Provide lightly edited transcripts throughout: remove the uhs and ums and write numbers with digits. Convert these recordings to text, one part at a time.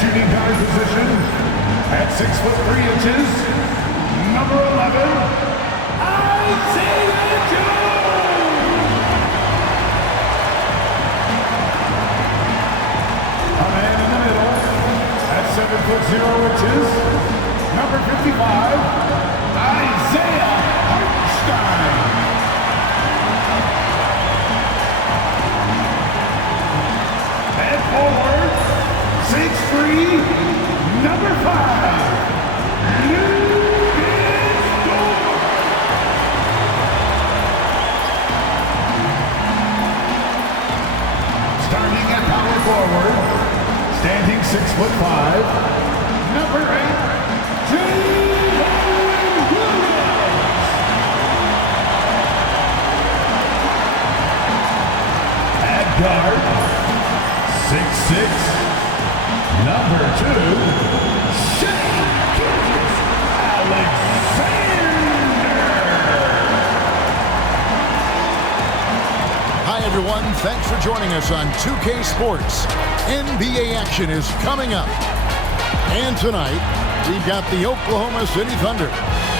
shooting guard position, at 6'3", number 11, Isaiah Jones. A man in the middle, at 7'0", number 55, Isaiah Hartenstein. And forward, 6'3", number 5, starting at power forward, standing 6'5", number 8, Jalen Williams. At guard, 6'6", number 2, Shea Alexander. Hi everyone, thanks for joining us on 2K Sports. NBA action is coming up. And tonight, we've got the Oklahoma City Thunder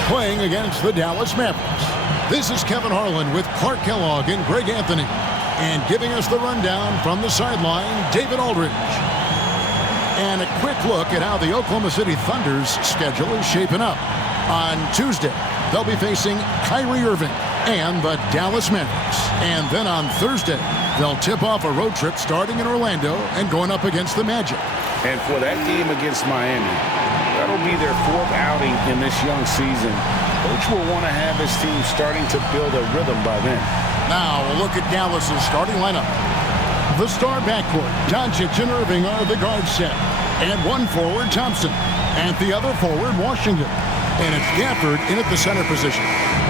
playing against the Dallas Mavericks. This is Kevin Harlan with Clark Kellogg and Greg Anthony. And giving us the rundown from the sideline, David Aldridge. And a quick look at how the Oklahoma City Thunder's schedule is shaping up. On Tuesday, they'll be facing Kyrie Irving and the Dallas Mavericks. And then on Thursday, they'll tip off a road trip starting in Orlando and going up against the Magic. And for that game against Miami, that'll be their 4th outing in this young season. Coach will want to have his team starting to build a rhythm by then. Now we'll look at Dallas's starting lineup. The star backcourt, Doncic and Irving are the guard set. And one forward, Thompson. And the other forward, Washington. And it's Gafford in at the center position.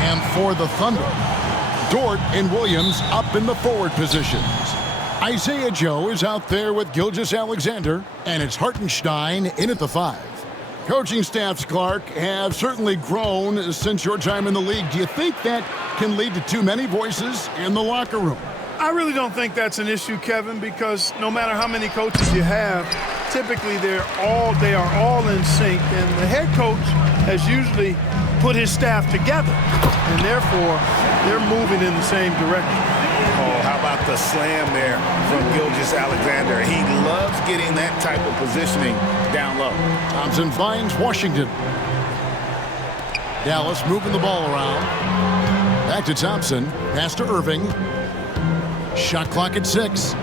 And for the Thunder, Dort and Williams up in the forward positions. Isaiah Joe is out there with Gilgeous-Alexander. And it's Hartenstein in at the 5. Coaching staffs, Clark, have certainly grown since your time in the league. Do you think that can lead to too many voices in the locker room? I really don't think that's an issue, Kevin, because no matter how many coaches you have, typically they are all in sync, and the head coach has usually put his staff together, and therefore they're moving in the same direction. Oh, how about the slam there from Gilgeous-Alexander? He loves getting that type of positioning down low. Thompson finds Washington. Dallas moving the ball around. Back to Thompson. Pass to Irving. Shot clock at 6.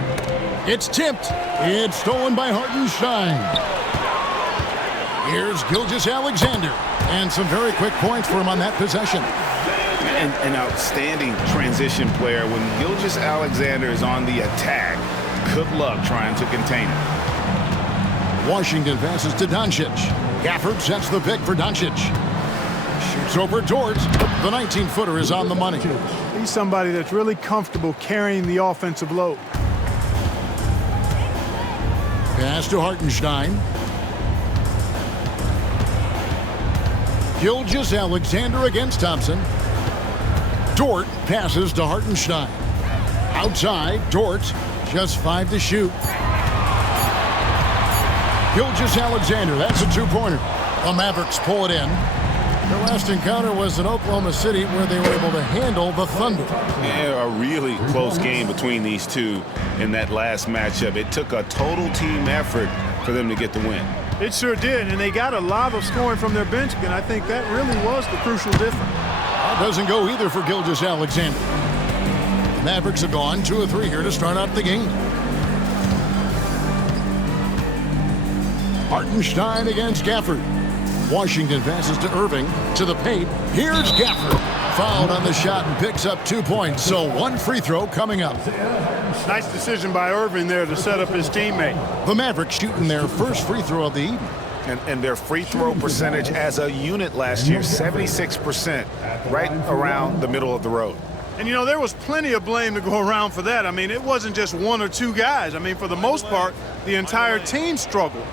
It's tipped. It's stolen by Hartenstein. Here's Gilgeous-Alexander. And some very quick points for him on that possession. An outstanding transition player. When Gilgeous-Alexander is on the attack, good luck trying to contain him. Washington passes to Doncic. Gafford sets the pick for Doncic. Shoots over Dort. The 19-footer is on the money. He's somebody that's really comfortable carrying the offensive load. Pass to Hartenstein. Gilgeous-Alexander against Thompson. Dort passes to Hartenstein. Outside, Dort, just 5 to shoot. Gilgeous-Alexander, that's a 2-pointer. The Mavericks pull it in. Their last encounter was in Oklahoma City, where they were able to handle the Thunder. Yeah, a really close game between these two in that last matchup. It took a total team effort for them to get the win. It sure did, and they got a lot of scoring from their bench, and I think that really was the crucial difference. That doesn't go either for Gilgeous-Alexander. The Mavericks have gone 2 of 3 here to start out the game. Hartenstein against Gafford. Washington passes to Irving, to the paint. Here's Gafford. Fouled on the shot and picks up 2 points. So 1 free throw coming up. Nice decision by Irving there to set up his teammate. The Mavericks shooting their first free throw of the evening. And their free throw percentage as a unit last year, 76%, right around the middle of the road. And, you know, there was plenty of blame to go around for that. I mean, it wasn't just 1 or 2 guys. I mean, for the most part, the entire team struggled.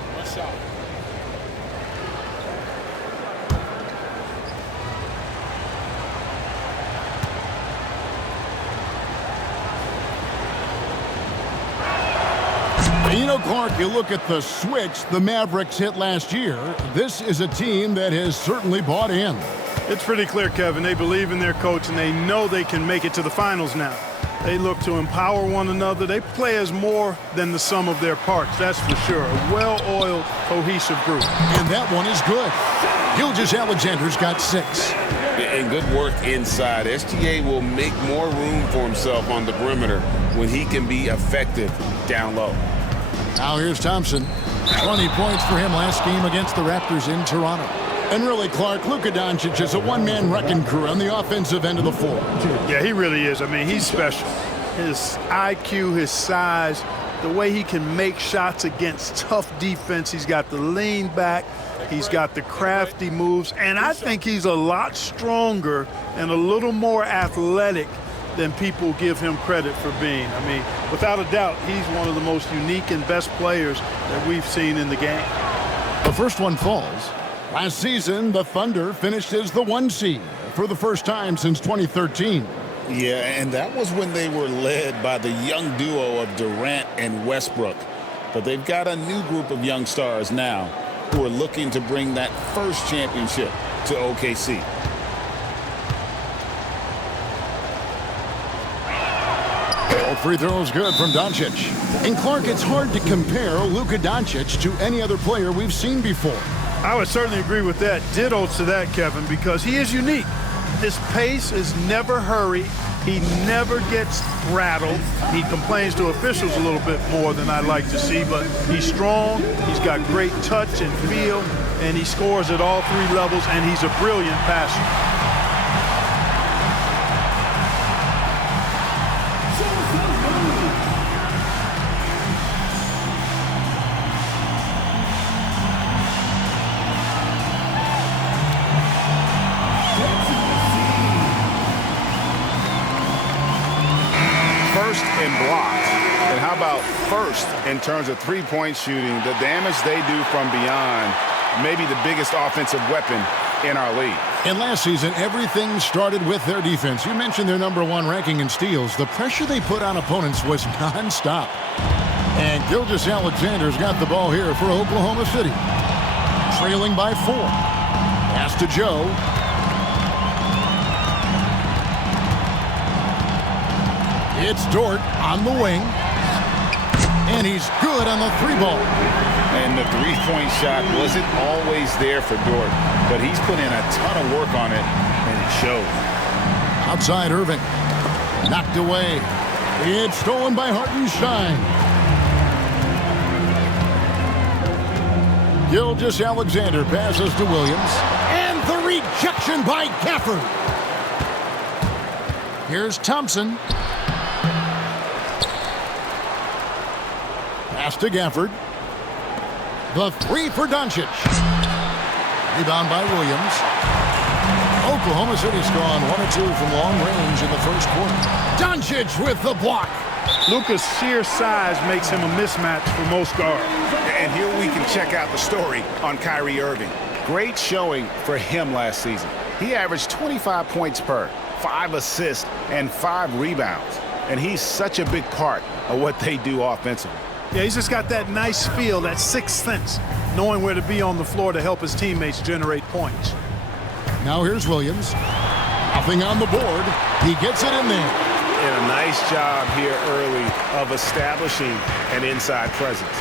And you know, Clark, you look at the switch the Mavericks hit last year. This is a team that has certainly bought in. It's pretty clear, Kevin. They believe in their coach, and they know they can make it to the finals now. They look to empower one another. They play as more than the sum of their parts, that's for sure. A well-oiled, cohesive group. And that one is good. Gilgeous-Alexander's got 6. And good work inside. SGA will make more room for himself on the perimeter when he can be effective down low. Now here's Thompson. 20 points for him last game against the Raptors in Toronto. And really, Clark, Luka Doncic is a one-man wrecking crew on the offensive end of the floor. Yeah, he really is. I mean, he's special. His IQ, his size, the way he can make shots against tough defense. He's got the lean back. He's got the crafty moves. And I think he's a lot stronger and a little more athletic than people give him credit for being. I mean, without a doubt, he's one of the most unique and best players that we've seen in the game. The first one falls. Last season, the Thunder finished as the 1 seed for the first time since 2013. Yeah, and that was when they were led by the young duo of Durant and Westbrook. But they've got a new group of young stars now who are looking to bring that first championship to OKC. All free throws good from Doncic. And Clark, it's hard to compare Luka Doncic to any other player we've seen before. I would certainly agree with that. Ditto to that, Kevin, because he is unique. His pace is never hurried. He never gets rattled. He complains to officials a little bit more than I'd like to see, but he's strong. He's got great touch and feel, and he scores at all 3 levels, and he's a brilliant passer. And blocks. And how about first in terms of three-point shooting, the damage they do from beyond, maybe the biggest offensive weapon in our league. And last season, everything started with their defense. You mentioned their #1 ranking in steals. The pressure they put on opponents was nonstop. And Gilgeous-Alexander's got the ball here for Oklahoma City. Trailing by 4. Pass to Joe. It's Dort on the wing. And he's good on the 3-ball. And the three-point shot wasn't always there for Dort, but he's put in a ton of work on it, and it shows. Outside Irving. Knocked away. It's stolen by Hartenstein. Gilgeous-Alexander passes to Williams. And the rejection by Gafford. Here's Thompson. Pass to Gafford. The 3 for Doncic. Rebound by Williams. Oklahoma City's gone 1 or 2 from long range in the first quarter. Doncic with the block. Luka's sheer size makes him a mismatch for most guards. And here we can check out the story on Kyrie Irving. Great showing for him last season. He averaged 25 points per, 5 assists, and 5 rebounds. And he's such a big part of what they do offensively. Yeah, he's just got that nice feel, that sixth sense, knowing where to be on the floor to help his teammates generate points. Now here's Williams. Nothing on the board. He gets it in there. And a nice job here early of establishing an inside presence.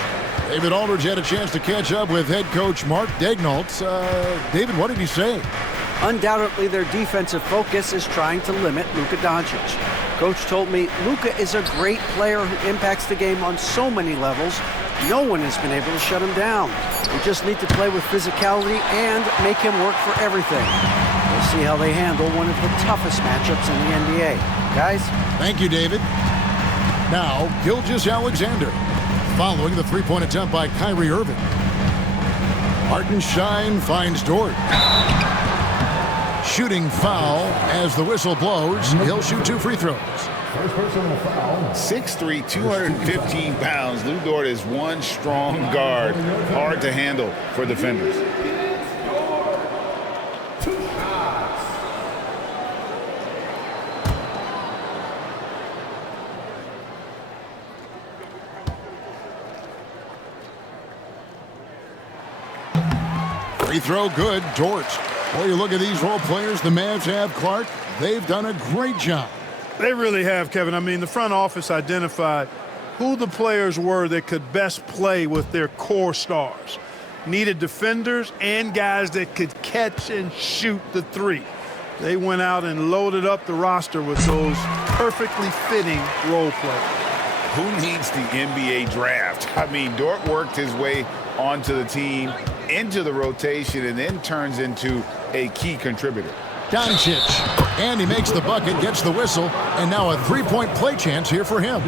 David Aldridge had a chance to catch up with head coach Mark Daignault. David, what did he say? Undoubtedly, their defensive focus is trying to limit Luka Doncic. Coach told me Luka is a great player who impacts the game on so many levels. No one has been able to shut him down. We just need to play with physicality and make him work for everything. We'll see how they handle one of the toughest matchups in the NBA. Guys? Thank you, David. Now, Gilgeous-Alexander, following the 3-point attempt by Kyrie Irving. Hartenstein finds Dort. Shooting foul as the whistle blows. He'll shoot 2 free throws. First personal foul. 6'3", 215 pounds. Lou Dort is one strong guard. Hard to handle for defenders. Free throw good, Dort. Well, you look at these role players the Mavs have, Clark. They've done a great job. They really have, Kevin. I mean, the front office identified who the players were that could best play with their core stars. Needed defenders and guys that could catch and shoot the three. They went out and loaded up the roster with those perfectly fitting role players. Who needs the NBA draft? I mean, Dort worked his way onto the team, into the rotation, and then turns into a key contributor. Doncic, and he makes the bucket, gets the whistle, and now a three-point play chance here for him.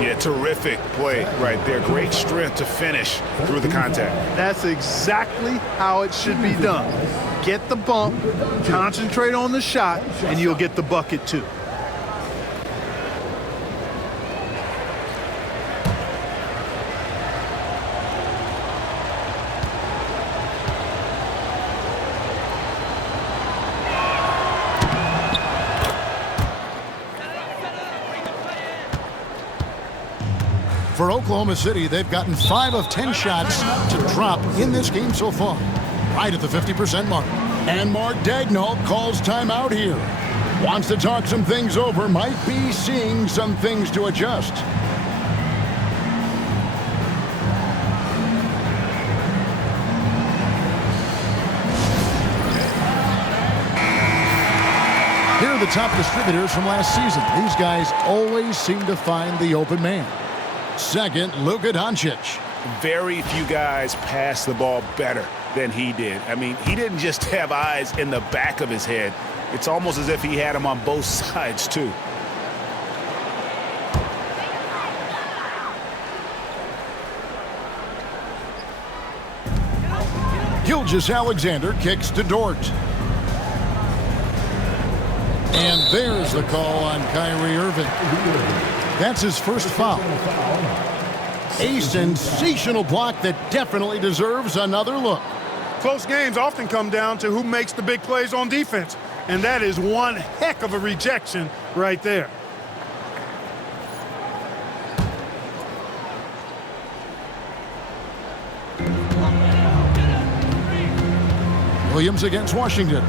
Yeah, terrific play right there. Great strength to finish through the contact. That's exactly how it should be done. Get the bump, concentrate on the shot, and you'll get the bucket too. For Oklahoma City, they've gotten 5 of 10 shots to drop in this game so far, right at the 50% mark. And Mark Daigneault calls timeout here. Wants to talk some things over, might be seeing some things to adjust. Here are the top distributors from last season. These guys always seem to find the open man. Second, Luka Doncic. Very few guys pass the ball better than he did. I mean, he didn't just have eyes in the back of his head. It's almost as if he had them on both sides, too. Gilgeous-Alexander kicks to Dort. And there's the call on Kyrie Irving. That's his first foul. A sensational block that definitely deserves another look. Close games often come down to who makes the big plays on defense, and that is one heck of a rejection right there. Williams against Washington.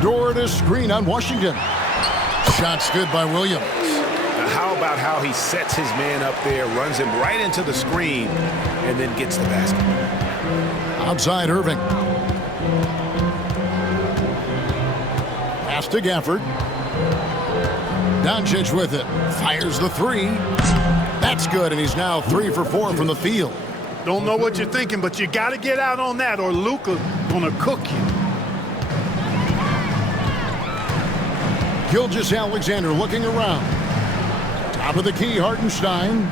Dort a screen on Washington. Shot's good by Williams. How about how he sets his man up there, runs him right into the screen, and then gets the basket. Outside Irving. Pass to Gafford. Doncic with it. Fires the three. That's good, and he's now 3 for 4 from the field. Don't know what you're thinking, but you got to get out on that or Luka's going to cook you. Gilgeous-Alexander looking around. Top of the key, Hartenstein.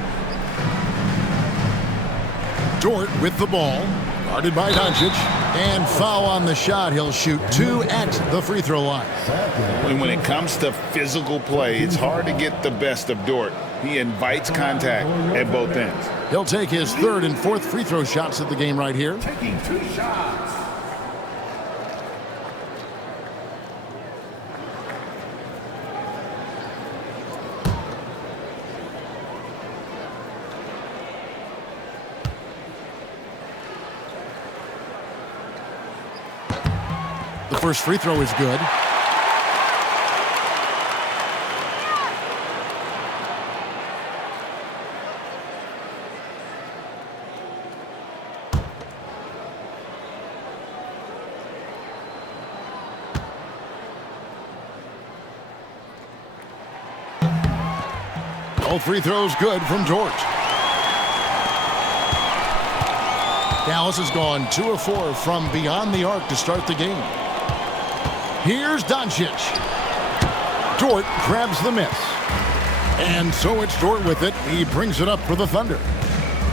Dort with the ball. Guarded by Doncic. And foul on the shot. He'll shoot 2 at the free throw line. And when it comes to physical play, it's hard to get the best of Dort. He invites contact at both ends. He'll take his 3rd and 4th free throw shots of the game right here. Taking 2 shots. The first free throw is good. All free throws good from Dort. Dallas has gone 2 of 4 from beyond the arc to start the game. Here's Doncic. Dort grabs the miss. And so it's Dort with it. He brings it up for the Thunder.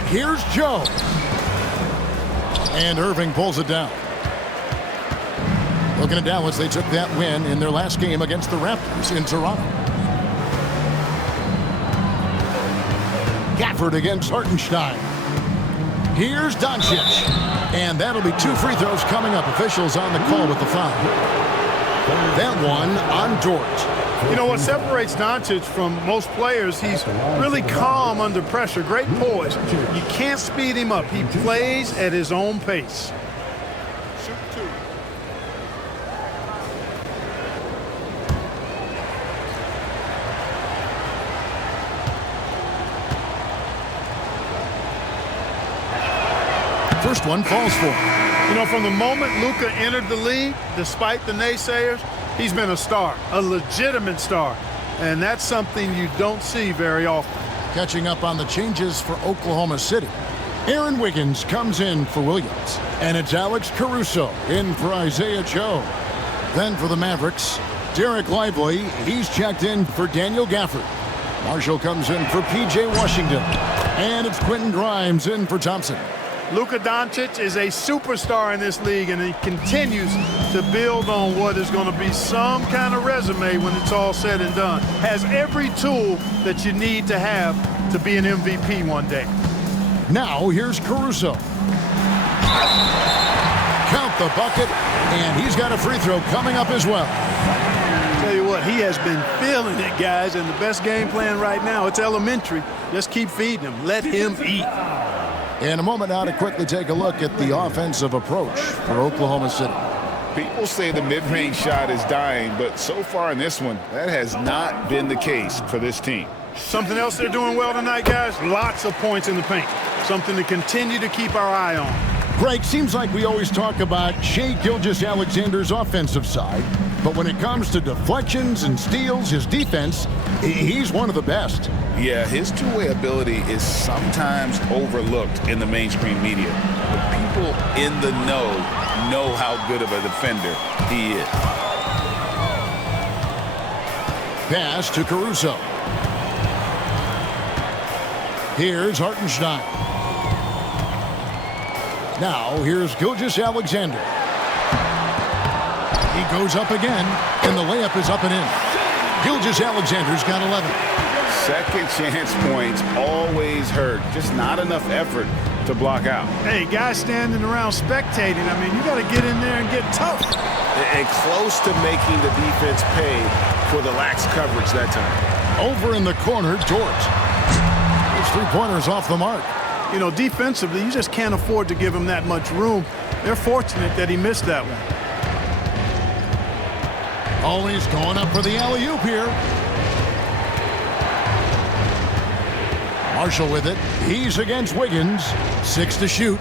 Here's Joe. And Irving pulls it down. Looking at Dallas, they took that win in their last game against the Raptors in Toronto. Gafford against Hartenstein. Here's Doncic. And that'll be 2 free throws coming up. Officials on the call with the foul. That one on Dort. You know what separates Doncic from most players? He's really calm under pressure. Great poise. You can't speed him up. He plays at his own pace. Shoot 2. First one falls for him. You know, from the moment Luka entered the league, despite the naysayers, he's been a star, a legitimate star. And that's something you don't see very often. Catching up on the changes for Oklahoma City. Aaron Wiggins comes in for Williams. And it's Alex Caruso in for Isaiah Joe. Then for the Mavericks, Derek Lively. He's checked in for Daniel Gafford. Marshall comes in for P.J. Washington. And it's Quentin Grimes in for Thompson. Luka Doncic is a superstar in this league, and he continues to build on what is going to be some kind of resume when it's all said and done. Has every tool that you need to have to be an MVP one day. Now here's Caruso. Count the bucket, and he's got a free throw coming up as well. Tell you what, he has been feeling it, guys, and the best game plan right now, it's elementary. Just keep feeding him. Let him eat. In a moment now to quickly take a look at the offensive approach for Oklahoma City. People say the mid-range shot is dying, but so far in this one, that has not been the case for this team. Something else they're doing well tonight, guys, lots of points in the paint. Something to continue to keep our eye on. Greg, seems like we always talk about Shai Gilgeous-Alexander's offensive side, but when it comes to deflections and steals, his defense, he's one of the best. Yeah, his two-way ability is sometimes overlooked in the mainstream media. But people in the know how good of a defender he is. Pass to Caruso. Here's Hartenstein. Now here's Gilgeous-Alexander. He goes up again, and the layup is up and in. Gilgeous-Alexander's got 11. Second chance points always hurt. Just not enough effort to block out. Hey, guys standing around spectating, I mean, you got to get in there and get tough. And close to making the defense pay for the lax coverage that time. Over in the corner, Dort. His three-pointers off the mark. You know, defensively, you just can't afford to give him that much room. They're fortunate that he missed that one. Always going up for the alley-oop here. Marshall with it. He's against Wiggins. 6 to shoot.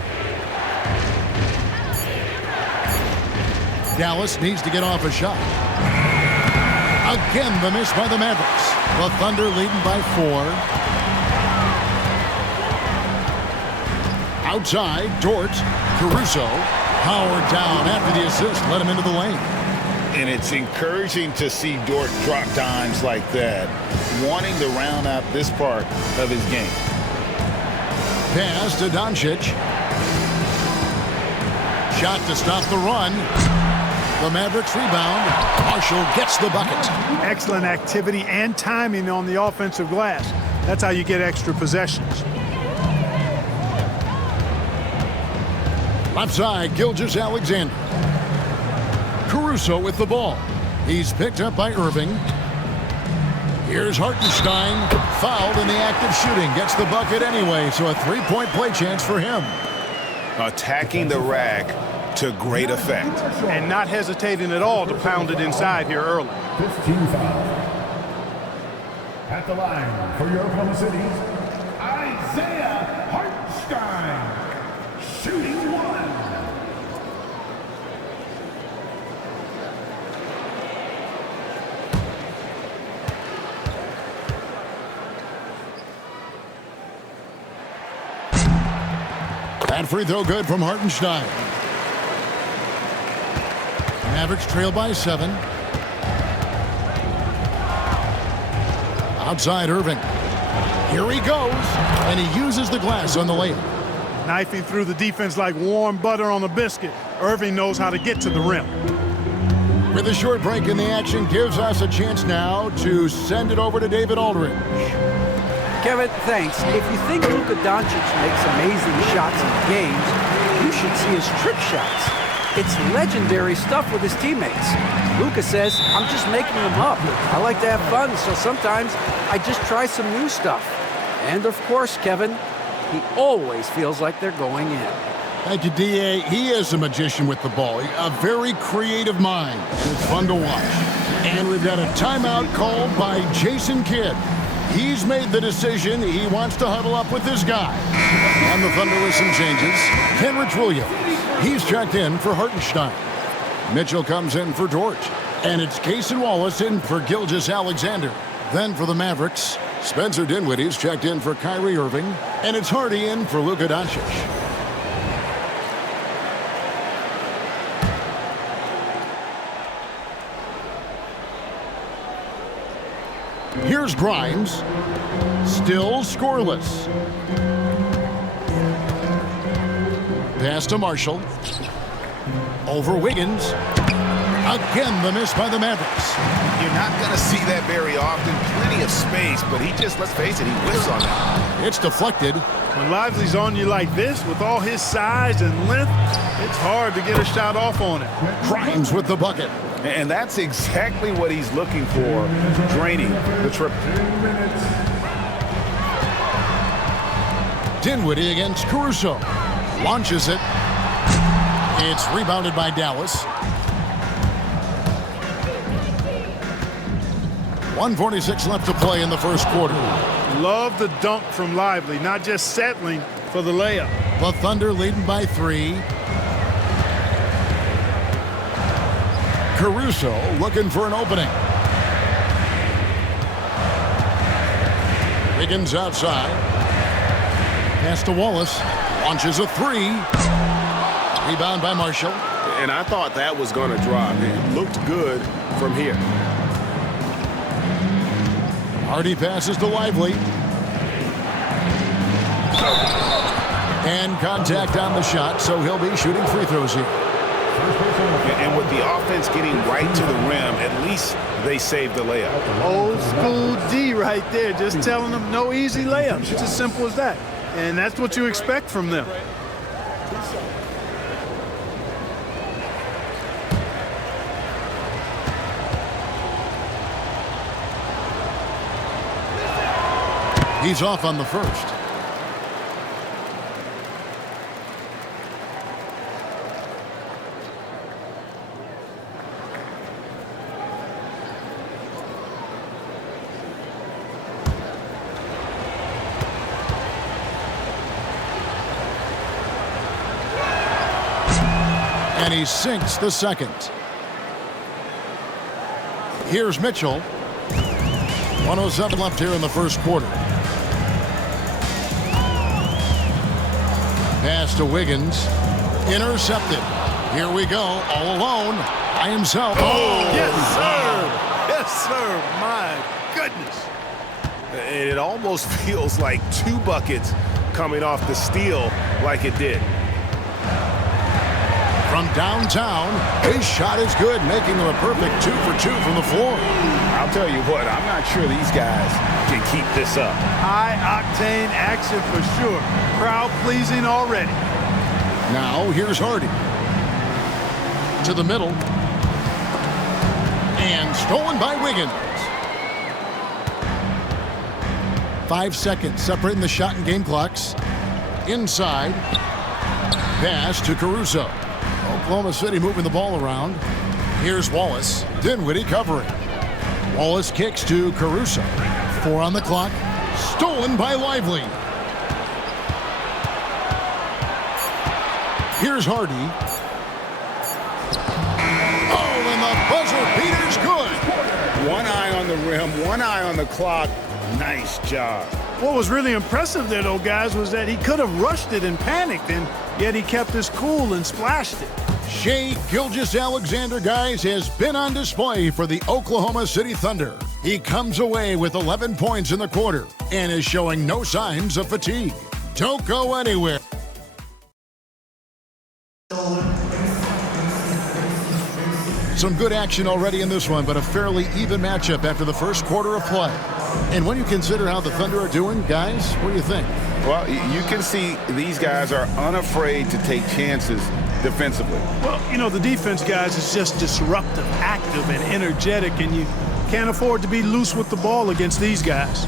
Dallas needs to get off a shot. Again, the miss by the Mavericks. The Thunder leading by 4. Outside, Dort, Caruso, powered down after the assist, let him into the lane. And it's encouraging to see Dort drop dimes like that, wanting to round out this part of his game. Pass to Doncic. Shot to stop the run. The Mavericks rebound. Marshall gets the bucket. Excellent activity and timing on the offensive glass. That's how you get extra possessions. Left side, Gilgeous-Alexander. Caruso with the ball. He's picked up by Irving. Here's Hartenstein. Fouled in the act of shooting. Gets the bucket anyway, so a three-point play chance for him. Attacking the rack to great effect. And not hesitating at all to pound it inside here early. 15 foul. At the line for your Oklahoma City, Isaiah Hartenstein. Shooting 1. That free throw good from Hartenstein. Mavericks trail by 7. Outside Irving. Here he goes, and he uses the glass on the layup. Knifing through the defense like warm butter on a biscuit. Irving knows how to get to the rim. With a short break in the action, gives us a chance now to send it over to David Aldridge. Kevin, thanks. If you think Luka Doncic makes amazing shots in games, you should see his trick shots. It's legendary stuff with his teammates. Luka says, I'm just making them up. I like to have fun, so sometimes I just try some new stuff. And of course, Kevin, he always feels like they're going in. Thank you, D.A. He is a magician with the ball. A very creative mind. It's fun to watch. And we've got a timeout called by Jason Kidd. He's made the decision. He wants to huddle up with his guy. And the Thunder with some changes. Kenrich Williams. He's checked in for Hartenstein. Mitchell comes in for Dort. And it's Cason Wallace in for Gilgeous-Alexander. Then for the Mavericks, Spencer Dinwiddie's checked in for Kyrie Irving. And it's Hardy in for Luka Doncic. Here's Grimes, still scoreless. Pass to Marshall. Over Wiggins. Again, the miss by the Mavericks. You're not going to see that very often. Plenty of space, but he just, let's face it, he whiffs on that. It's deflected. When Lively's on you like this, with all his size and length, it's hard to get a shot off on it. Grimes with the bucket. And that's exactly what he's looking for, draining the triple. Dinwiddie against Caruso. Launches it. It's rebounded by Dallas. 1:46 left to play in the first quarter. Love the dunk from Lively, not just settling for the layup. The Thunder leading by 3. Caruso looking for an opening. Wiggins outside. Pass to Wallace. Launches a 3. Rebound by Marshall. And I thought that was going to drop. It looked good from here. Hardy passes to Lively. And contact on the shot, so he'll be shooting free throws here. And with the offense getting right to the rim, at least they saved the layup. Old school D right there, just telling them no easy layups. It's as simple as that. And that's what you expect from them. He's off on the first. And he sinks the second. Here's Mitchell. 1:07 left here in the first quarter. Pass to Wiggins. Intercepted. Here we go. All alone. By himself. Oh! Yes, sir. Yes, sir. My goodness. It almost feels like 2 buckets coming off the steal like it did. From downtown, his shot is good, making him a perfect 2 for 2 from the floor. I'll tell you what, I'm not sure these guys can keep this up. High-octane action for sure. Crowd-pleasing already. Now, here's Hardy. To the middle. And stolen by Wiggins. 5 seconds separating the shot and game clocks. Inside. Pass to Caruso. Oklahoma City moving the ball around. Here's Wallace. Dinwiddie covering. Wallace kicks to Caruso. 4 on the clock. Stolen by Lively. Here's Hardy. Oh, and the buzzer beater's good. 1 eye on the rim, 1 eye on the clock. Nice job. What was really impressive there, though, guys, was that he could have rushed it and panicked, and yet he kept his cool and splashed it. Shai Gilgeous-Alexander, guys, has been on display for the Oklahoma City Thunder. He comes away with 11 points in the quarter and is showing no signs of fatigue. Don't go anywhere. Some good action already in this one, but a fairly even matchup after the first quarter of play. And when you consider how the Thunder are doing, guys, what do you think? Well, you can see these guys are unafraid to take chances defensively. Well, you know, the defense, guys, is just disruptive, active, and energetic, and you can't afford to be loose with the ball against these guys.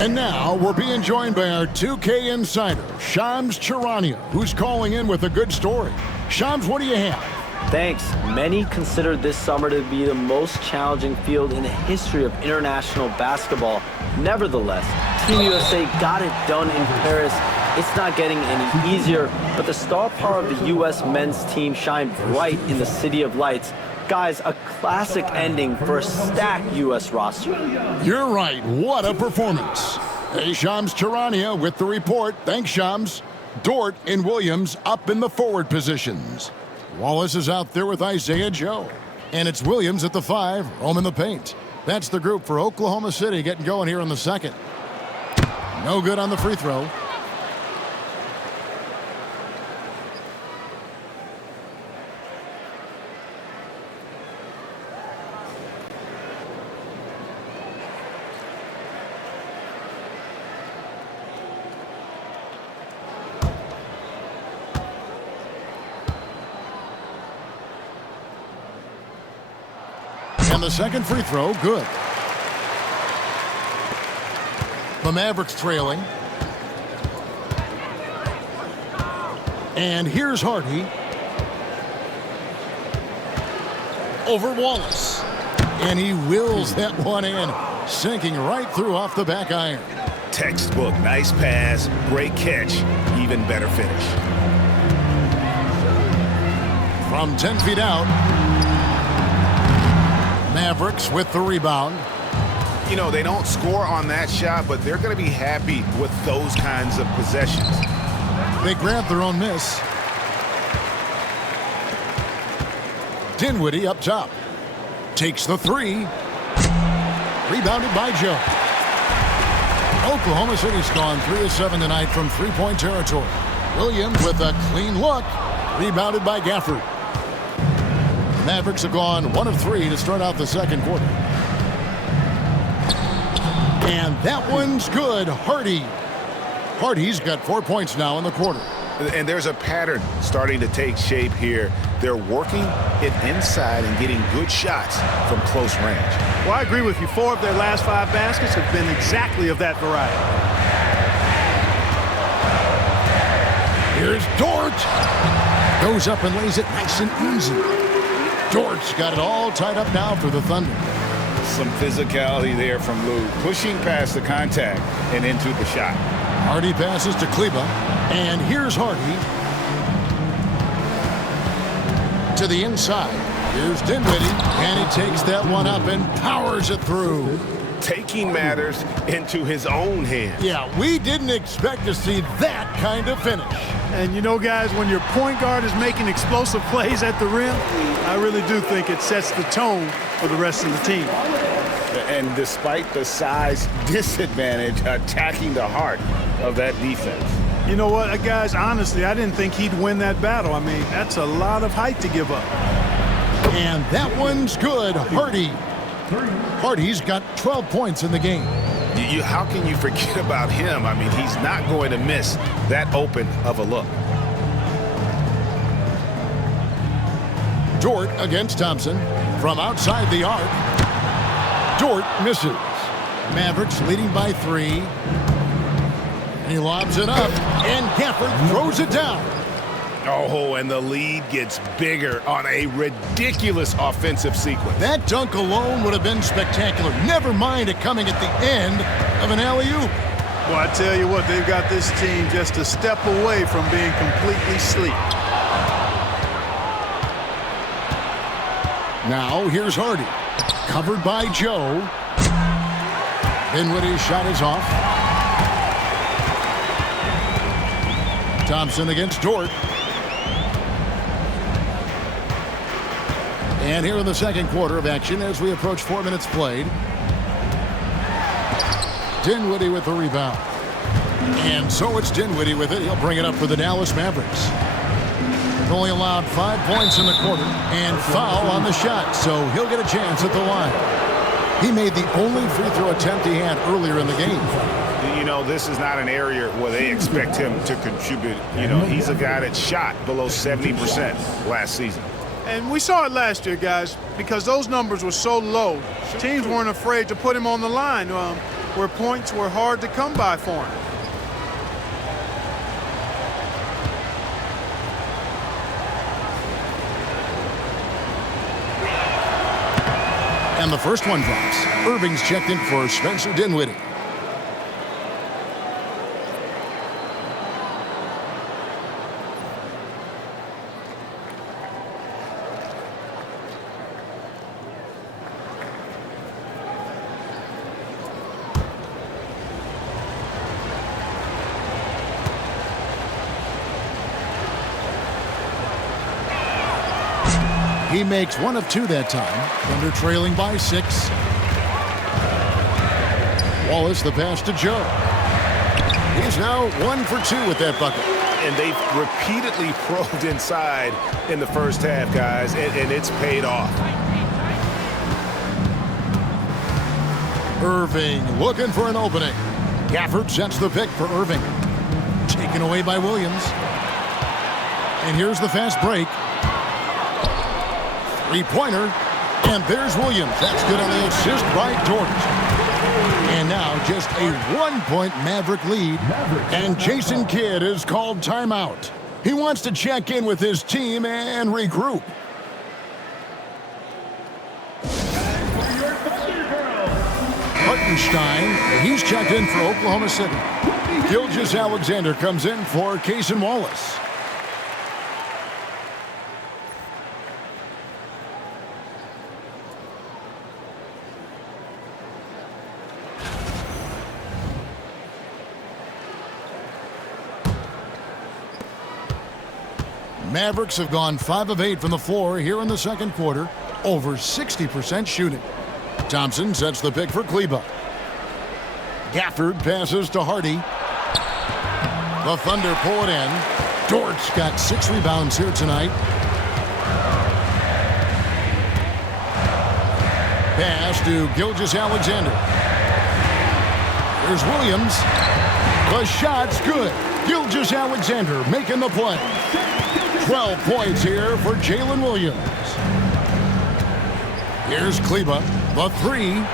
And now we're being joined by our 2K insider, Shams Charania, who's calling in with a good story. Shams, what do you have? Thanks. Many consider this summer to be the most challenging field in the history of international basketball. Nevertheless, Team USA got it done in Paris. It's not getting any easier, but the star power of the U.S. men's team shined bright in the City of Lights. Guys, a classic ending for a stacked U.S. roster. You're right. What a performance. Hey, Shams Charania with the report. Thanks, Shams. Dort and Williams up in the forward positions. Wallace is out there with Isaiah Joe. And it's Williams at the 5, home in the paint. That's the group for Oklahoma City getting going here in the second. No good on the free throw. And the second free throw, good. The Mavericks trailing. And here's Hardy. Over Wallace. And he wills that one in, sinking right through off the back iron. Textbook, nice pass, great catch, even better finish. From 10 feet out. Mavericks with the rebound. You know, they don't score on that shot, but they're going to be happy with those kinds of possessions. They grab their own miss. Dinwiddie up top. Takes the 3. Rebounded by Joe. Oklahoma City's gone 3 of 7 tonight from three-point territory. Williams with a clean look. Rebounded by Gafford. Mavericks have gone 1 of 3 to start out the second quarter. And that one's good. Hardy's got 4 points now in the quarter. And there's a pattern starting to take shape here. They're working it inside and getting good shots from close range. Well, I agree with you. 4 of their last 5 baskets have been exactly of that variety. Here's Dort. Goes up and lays it nice and easy. Dort's got it all tied up now for the Thunder. Some physicality there from Lou, pushing past the contact and into the shot. Hardy passes to Kleba, and here's Hardy. To the inside. Here's Dinwiddie, and he takes that one up and powers it through. Taking matters into his own hands. Yeah, we didn't expect to see that kind of finish. And you know, guys, when your point guard is making explosive plays at the rim, I really do think it sets the tone for the rest of the team. And despite the size disadvantage, attacking the heart of that defense. You know what, guys, honestly, I didn't think he'd win that battle. I mean, that's a lot of height to give up. And that one's good. Hardy's got 12 points in the game. How can you forget about him? I mean, he's not going to miss that open of a look. Dort against Thompson from outside the arc. Dort misses. Mavericks leading by 3. And he lobs it up, and Gafford throws it down. Oh, and the lead gets bigger on a ridiculous offensive sequence. That dunk alone would have been spectacular. Never mind it coming at the end of an alley-oop. Well, I tell you what, they've got this team just a step away from being completely asleep. Now, here's Hardy. Covered by Joe. Dinwiddie's shot is off. Thompson against Dort. And here in the second quarter of action as we approach 4 minutes played. Dinwiddie with the rebound. And so it's Dinwiddie with it. He'll bring it up for the Dallas Mavericks. He's only allowed 5 points in the quarter and foul on the shot, so he'll get a chance at the line. He made the only free throw attempt he had earlier in the game. You know, this is not an area where they expect him to contribute. You know, he's a guy that shot below 70% last season. And we saw it last year, guys, because those numbers were so low. Teams weren't afraid to put him on the line. where points were hard to come by for him. And the first one drops. Irving's checked in for Spencer Dinwiddie. He makes one of two that time. Thunder trailing by 6. Wallace the pass to Joe. He's now 1 for 2 with that bucket. And they've repeatedly probed inside in the first half, guys, and it's paid off. Irving looking for an opening. Gafford sets the pick for Irving. Taken away by Williams. And here's the fast break. Three-pointer, and there's Williams. That's good on the assist by Dort. And now just a 1-point Maverick lead, and Jason Kidd is called timeout. He wants to check in with his team and regroup. Hartenstein, he's checked in for Oklahoma City. Gilgeous-Alexander comes in for Cason Wallace. Mavericks have gone 5 of 8 from the floor here in the second quarter, over 60% shooting. Thompson sets the pick for Kleba. Gafford passes to Hardy. The Thunder pull it in. Dort's got 6 rebounds here tonight. Pass to Gilgeous-Alexander. Here's Williams. The shot's good. Gilgeous-Alexander making the play. 12 points here for Jalen Williams. Here's Kleba. The 3.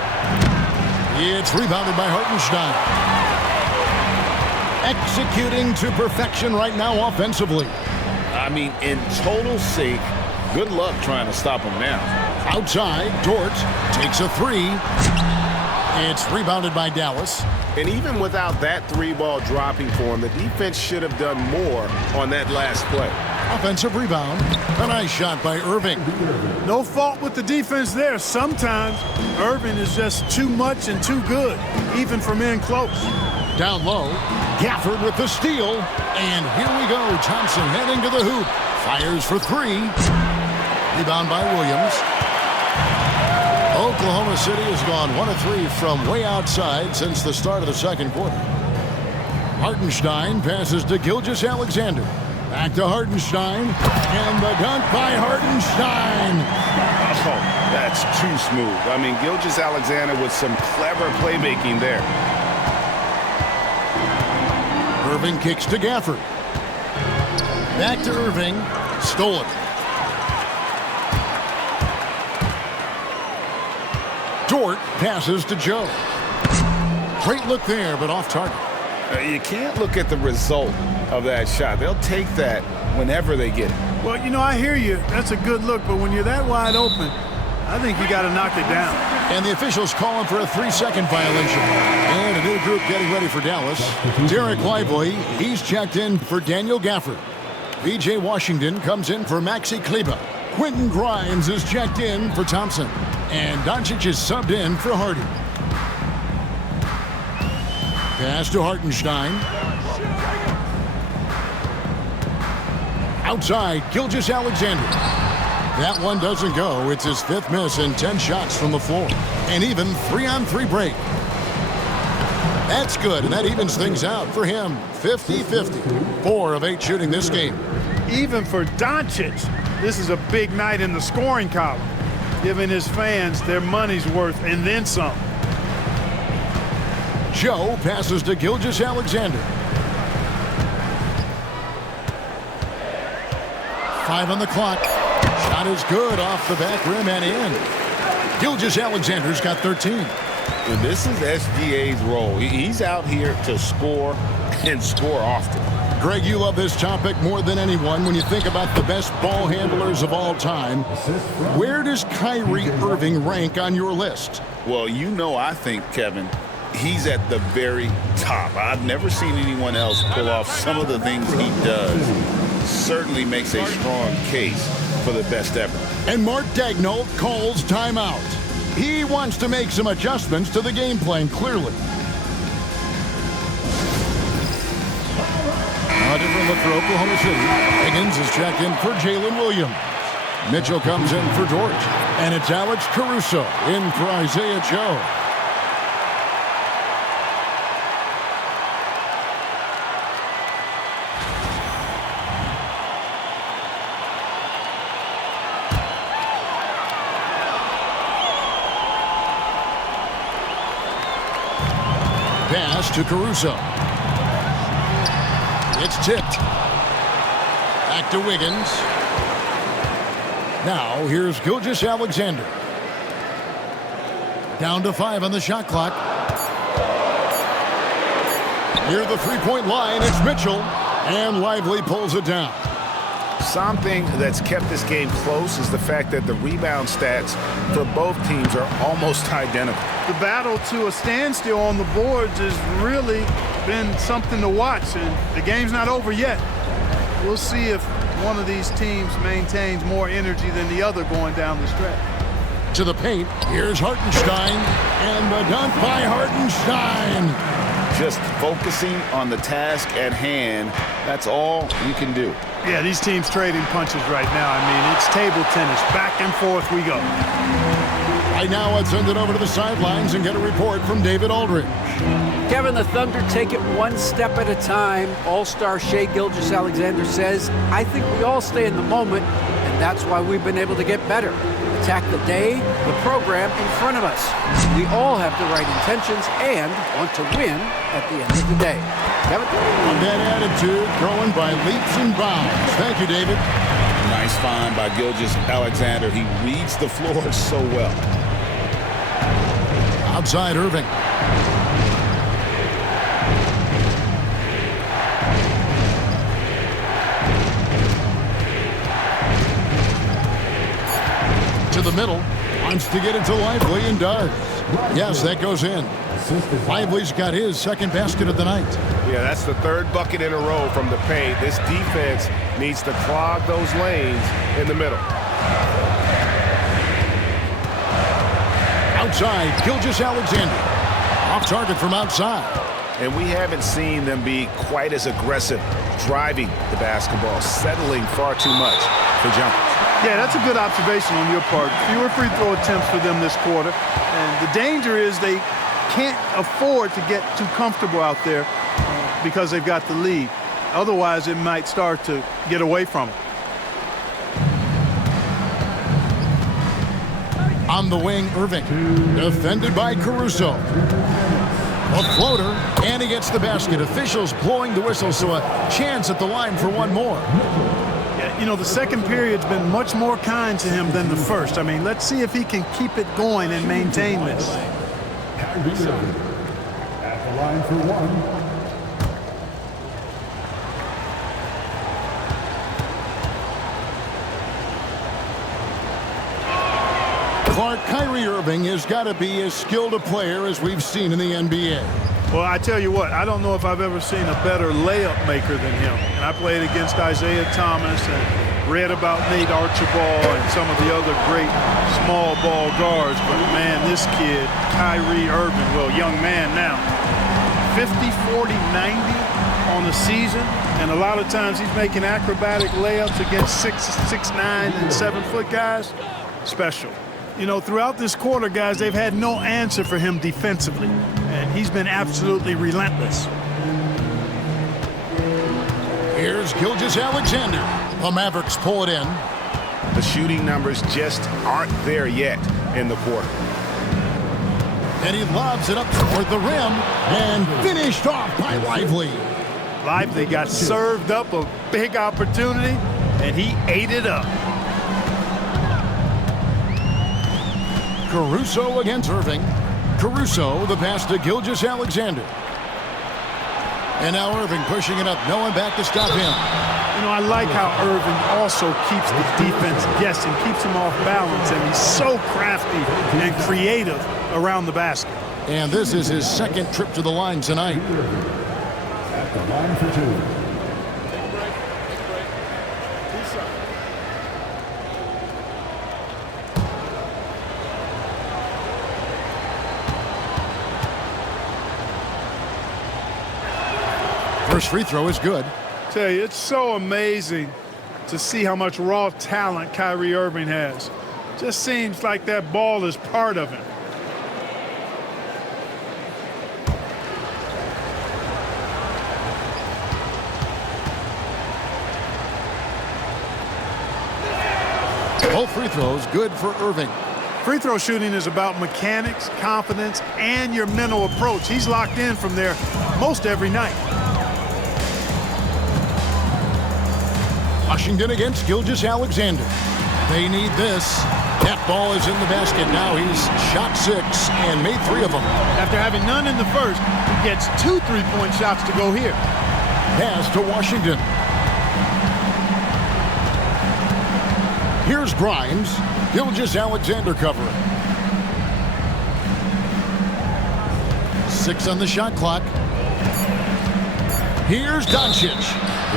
It's rebounded by Hartenstein. Executing to perfection right now offensively. I mean, in total sync. Good luck trying to stop him now. Outside, Dort takes a 3. It's rebounded by Dallas. And even without that 3-ball dropping for him, the defense should have done more on that last play. Offensive rebound. A nice shot by Irving. No fault with the defense there. Sometimes Irving is just too much and too good, even from in close. Down low, Gafford with the steal. And here we go. Thompson heading to the hoop. Fires for 3. Rebound by Williams. Oklahoma City has gone 1 of 3 from way outside since the start of the second quarter. Hartenstein passes to Gilgeous-Alexander. Back to Hartenstein. And the dunk by Hartenstein. Oh, that's too smooth. I mean, Gilgeous-Alexander with some clever playmaking there. Irving kicks to Gafford. Back to Irving. Stolen. Dort passes to Joe. Great look there, but off target. You can't look at the result of that shot. They'll take that whenever they get it. Well, you know, I hear you. That's a good look, but when you're that wide open, I think you got to knock it down. And the officials calling for a 3-second violation. And a new group getting ready for Dallas. Derek Lively, he's checked in for Daniel Gafford. B.J. Washington comes in for Maxi Kleba. Quentin Grimes is checked in for Thompson. And Doncic is subbed in for Hardy. Pass to Hartenstein. Outside, Gilgeous-Alexander. That one doesn't go. It's his 5th miss and 10 shots from the floor. And even 3-on-3 break. That's good, and that evens things out for him. 50-50. 4 of 8 shooting this game. Even for Doncic, this is a big night in the scoring column, giving his fans their money's worth and then some. Joe passes to Gilgeous-Alexander. 5 on the clock. Shot is good off the back rim and in. Gilgeous-Alexander's got 13. And this is SGA's role. He's out here to score and score often. Greg, you love this topic more than anyone. When you think about the best ball handlers of all time, where does Kyrie Irving rank on your list? Well, you know, I think, Kevin, he's at the very top. I've never seen anyone else pull off some of the things he does. Certainly makes a strong case for the best ever. And Mark Daigneault calls timeout. He wants to make some adjustments to the game plan, clearly. A different look for Oklahoma City. Higgins is checked in for Jalen Williams. Mitchell comes in for George. And it's Alex Caruso in for Isaiah Joe. Pass to Caruso. It's tipped. Back to Wiggins. Now here's Gilgeous-Alexander. Down to 5 on the shot clock. Near the three-point line, it's Mitchell. And Lively pulls it down. Something that's kept this game close is the fact that the rebound stats for both teams are almost identical. The battle to a standstill on the boards has really been something to watch, and the game's not over yet. We'll see if one of these teams maintains more energy than the other going down the stretch. To the paint, here's Hartenstein, and the dunk by Hartenstein. Just focusing on the task at hand, that's all you can do. Yeah, these teams trading punches right now. I mean, it's table tennis. Back and forth we go. Right now, let's send it over to the sidelines and get a report from David Aldridge. Kevin, the Thunder take it one step at a time. All-star Shai Gilgeous-Alexander says, I think we all stay in the moment, and that's why we've been able to get better. Attack the day, the program in front of us. We all have the right intentions and want to win at the end of the day. Kevin? On that attitude, growing by leaps and bounds. Thank you, David. Nice find by Gilgeous-Alexander. He reads the floor so well. Outside Irving. To the middle. Wants to get it to Lively and does. Yes, that goes in. Lively's got his second basket of the night. Yeah, that's the third bucket in a row from the paint. This defense needs to clog those lanes in the middle. Outside, Gilgeous-Alexander. Off target from outside. And we haven't seen them be quite as aggressive driving the basketball, settling far too much for jumpers. Yeah, that's a good observation on your part. Fewer free throw attempts for them this quarter. And the danger is they can't afford to get too comfortable out there because they've got the lead. Otherwise, it might start to get away from them. On the wing, Irving. Defended by Caruso. A floater, and he gets the basket. Officials blowing the whistle, so a chance at the line for one more. Yeah, you know, the second period's been much more kind to him than the first. I mean, let's see if he can keep it going and maintain this. At the line for one. Clark, Kyrie Irving has got to be as skilled a player as we've seen in the NBA. Well, I tell you what, I don't know if I've ever seen a better layup maker than him. And I played against Isaiah Thomas and read about Nate Archibald and some of the other great small ball guards. But, man, this kid, Kyrie Irving, well, young man now, 50, 40, 90 on the season. And a lot of times he's making acrobatic layups against 6'9", and 7-foot guys. Special. You know, throughout this quarter, guys, they've had no answer for him defensively. And he's been absolutely relentless. Here's Gilgeous-Alexander. The Mavericks pull it in. The shooting numbers just aren't there yet in the quarter. And he lobs it up toward the rim and finished off by Lively. Lively got served up a big opportunity, and he ate it up. Caruso against Irving. Caruso, the pass to Gilgeous-Alexander. And now Irving pushing it up. No one back to stop him. You know, I like how Irving also keeps the defense guessing, keeps them off balance, and he's so crafty and creative around the basket. And this is his second trip to the line tonight. At the line for two. First free throw is good. Tell you, it's so amazing to see how much raw talent Kyrie Irving has. Just seems like that ball is part of him. Both free throws good for Irving. Free throw shooting is about mechanics, confidence, and your mental approach. He's locked in from there most every night. Washington against Gilgeous-Alexander. They need this. That ball is in the basket. Now he's shot 6 and made 3 of them. After having none in the first, he gets 2 3-point shots to go here. Pass to Washington. Here's Grimes. Gilgeous-Alexander covering. 6 on the shot clock. Here's Doncic.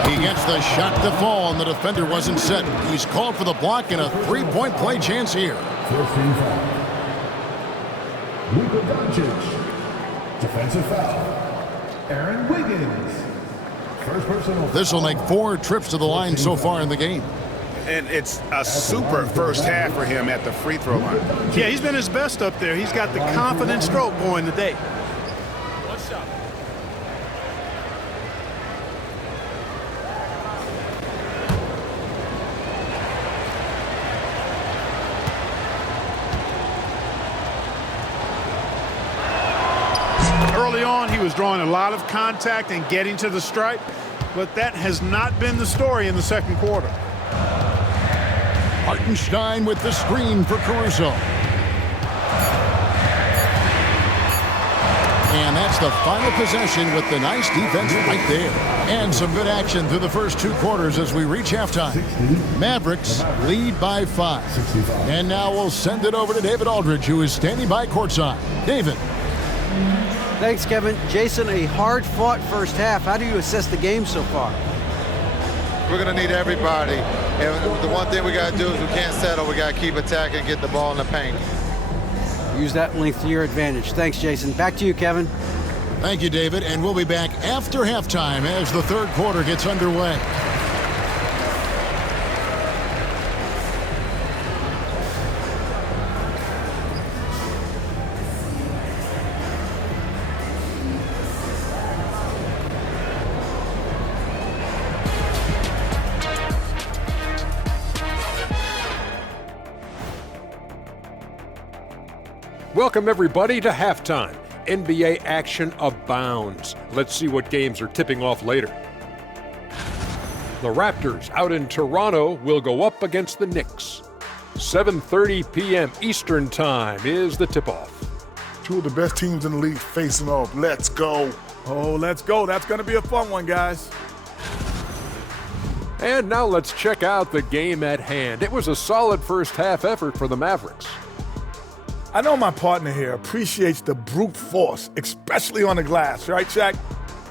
He gets the shot to fall, and the defender wasn't set. He's called for the block and a 3-point play chance here. First team foul. Luka Doncic. Defensive foul. Aaron Wiggins. First personal. This will make 4 trips to the line so far in the game. And it's a super first half for him at the free throw line. Yeah, he's been his best up there. He's got the confident stroke going today. Early on, he was drawing a lot of contact and getting to the stripe, but that has not been the story in the second quarter. Hartenstein with the screen for Caruso. And that's the final possession with the nice defense right there. And some good action through the first 2 quarters as we reach halftime. Mavericks lead by 5. And now we'll send it over to David Aldridge, who is standing by courtside. David. Thanks, Kevin. Jason, a hard-fought first half. How do you assess the game so far? We're going to need everybody. And the one thing we got to do is we can't settle. We got to keep attacking and get the ball in the paint. Use that length to your advantage. Thanks, Jason. Back to you, Kevin. Thank you, David. And we'll be back after halftime as the third quarter gets underway. Welcome, everybody, to halftime. NBA action abounds. Let's see what games are tipping off later. The Raptors out in Toronto will go up against the Knicks. 7:30 p.m. Eastern Time is the tip-off. 2 of the best teams in the league facing off. Let's go. Oh, let's go. That's going to be a fun one, guys. And now let's check out the game at hand. It was a solid first half effort for the Mavericks. I know my partner here appreciates the brute force, especially on the glass, right, Shaq?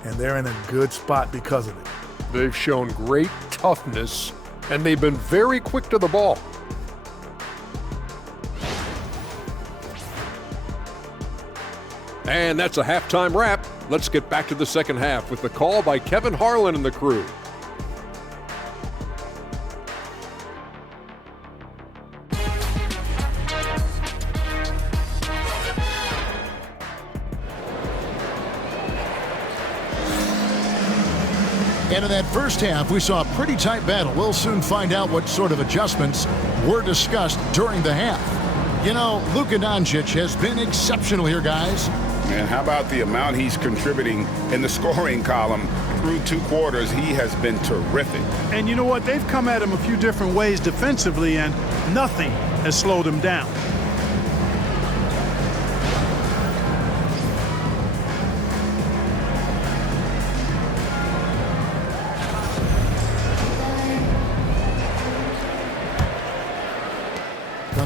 And they're in a good spot because of it. They've shown great toughness, and they've been very quick to the ball. And that's a halftime wrap. Let's get back to the second half with the call by Kevin Harlan and the crew. And in that first half, we saw a pretty tight battle. We'll soon find out what sort of adjustments were discussed during the half. You know, Luka Doncic has been exceptional here, guys. Man, how about the amount he's contributing in the scoring column through 2 quarters? He has been terrific. And you know what? They've come at him a few different ways defensively, and nothing has slowed him down.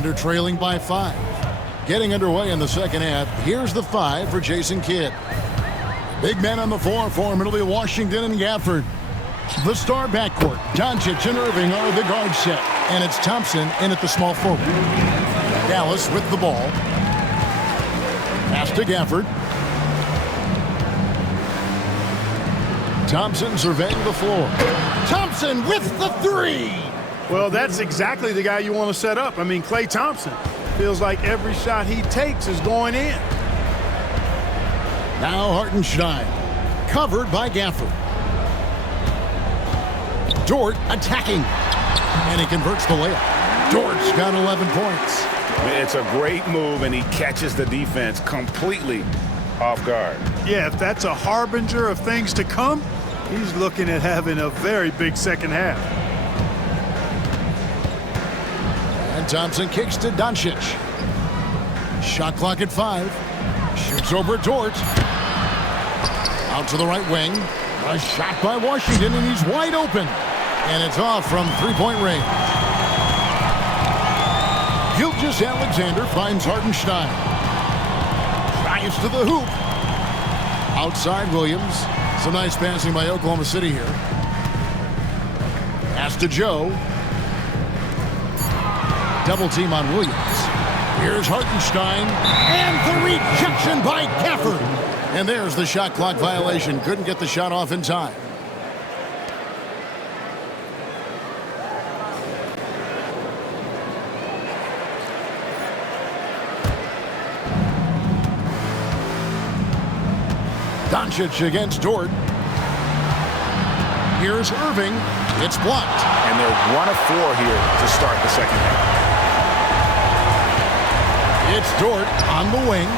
Thunder trailing by 5. Getting underway in the second half. Here's the 5 for Jason Kidd. Big men on the floor for him. It'll be Washington and Gafford. The star backcourt, Doncic and Irving are the guard set. And it's Thompson in at the small forward. Dallas with the ball. Pass to Gafford. Thompson surveying the floor. Thompson with the 3. Well, that's exactly the guy you want to set up. I mean, Klay Thompson feels like every shot he takes is going in. Now Hartenstein, covered by Gafford. Dort attacking, and he converts the layup. Dort's got 11 points. It's a great move, and he catches the defense completely off guard. Yeah, if that's a harbinger of things to come, he's looking at having a very big second half. And Thompson kicks to Doncic. Shot clock at 5. Shoots over Dort. Out to the right wing. A shot by Washington, and he's wide open. And it's off from three-point range. Gilgeous-Alexander finds Hartenstein. Drives to the hoop. Outside Williams. Some nice passing by Oklahoma City here. Pass to Joe. Double team on Williams. Here's Hartenstein. And the rejection by Gafford. And there's the shot clock violation. Couldn't get the shot off in time. Doncic against Dort. Here's Irving. It's blocked. And they're 1 of 4 here to start the second half. It's Dort on the wing.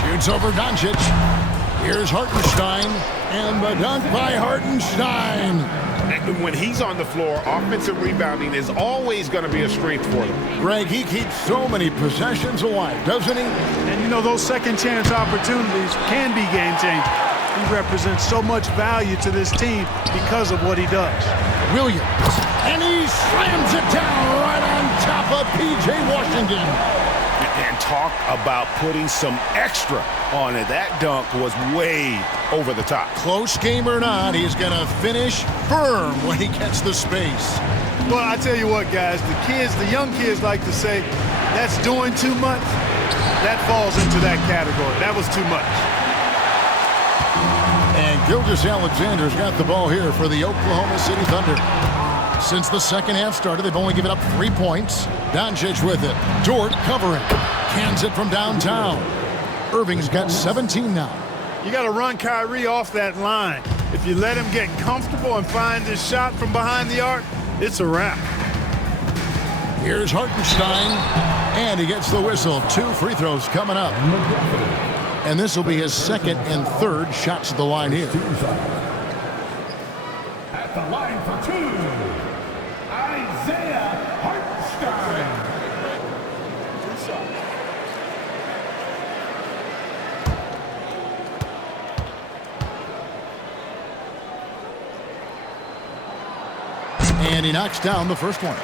Shoots over Doncic. Here's Hartenstein. And the dunk by Hartenstein. And when he's on the floor, offensive rebounding is always going to be a strength for them. Greg, he keeps so many possessions alive, doesn't he? And you know, those second chance opportunities can be game changing. He represents so much value to this team because of what he does. Williams. And he slams it down right on top of P.J. Washington. And talk about putting some extra on it. That dunk was way over the top. Close game or not, he's going to finish firm when he gets the space. Well, I tell you what, guys, the young kids like to say, that's doing too much. That falls into that category. That was too much. And Gilgeous-Alexander's got the ball here for the Oklahoma City Thunder. Since the second half started, they've only given up 3 points. Doncic with it. Dort covering. Cans it from downtown. Irving's got 17 now. You got to run Kyrie off that line. If you let him get comfortable and find his shot from behind the arc, it's a wrap. Here's Hartenstein, and he gets the whistle. 2 free throws coming up. And this will be his second and third shots at the line here. At the line for 2, Isaiah Hartenstein. And he knocks down the first one.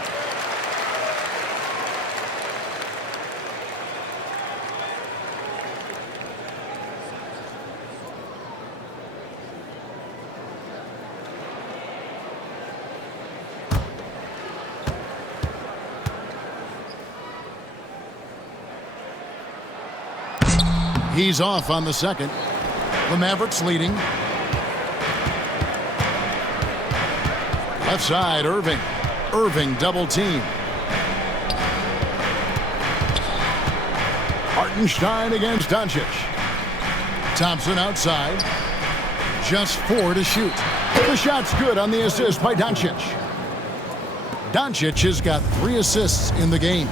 He's off on the second. The Mavericks leading. Left side, Irving. Irving double team. Hartenstein against Doncic. Thompson outside. Just 4 to shoot. The shot's good on the assist by Doncic. Doncic has got 3 assists in the game.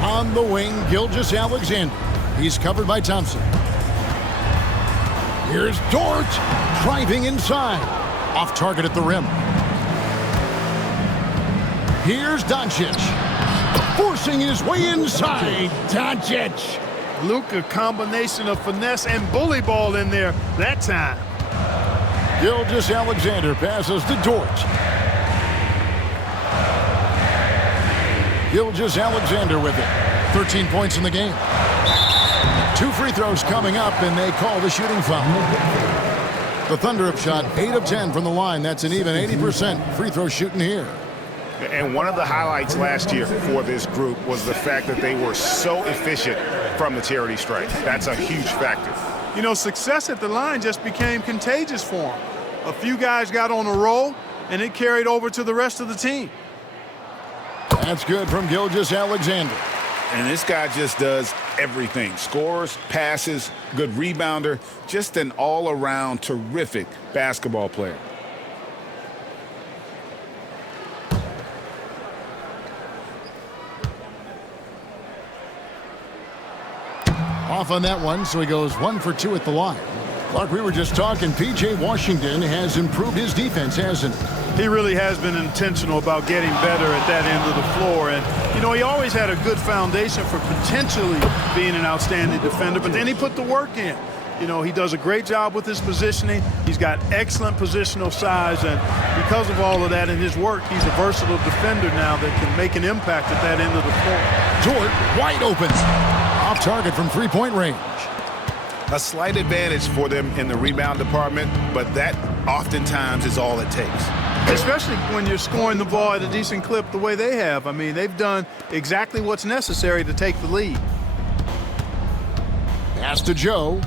On the wing, Gilgeous-Alexander. He's covered by Thompson. Here's Dort driving inside. Off target at the rim. Here's Doncic. Forcing his way inside. Doncic. Luka, combination of finesse and bully ball in there that time. Gilgeous-Alexander passes to Dort. Gilgeous-Alexander with it. 13 points in the game. 2 free throws coming up, and they call the shooting foul. The Thunder have shot 8 of 10 from the line. That's an even 80% free throw shooting here. And one of the highlights last year for this group was the fact that they were so efficient from the charity stripe. That's a huge factor. You know, success at the line just became contagious for them. A few guys got on a roll, and it carried over to the rest of the team. That's good from Gilgeous-Alexander. And this guy just does everything. Scores, passes, good rebounder, just an all-around terrific basketball player. Off on that one, so he goes 1 for 2 at the line. Clark, we were just talking, P.J. Washington has improved his defense, hasn't he? He really has been intentional about getting better at that end of the floor. And, you know, he always had a good foundation for potentially being an outstanding defender, but then he put the work in. You know, he does a great job with his positioning. He's got excellent positional size, and because of all of that and his work, he's a versatile defender now that can make an impact at that end of the floor. Dort wide open. Off target from three-point range. A slight advantage for them in the rebound department, but that oftentimes is all it takes. Especially when you're scoring the ball at a decent clip the way they have. I mean, they've done exactly what's necessary to take the lead. Pass to Joe.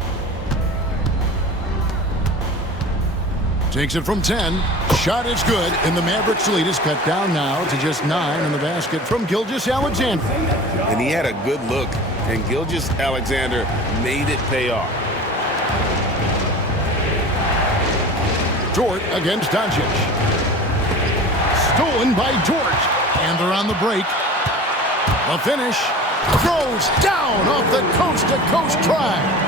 Takes it from 10. Shot is good, and the Mavericks lead is cut down now to just 9 in the basket from Gilgeous-Alexander. And he had a good look, and Gilgeous-Alexander made it pay off. Dort against Doncic. Stolen by Dort, and they're on the break. The finish throws down off the coast-to-coast try.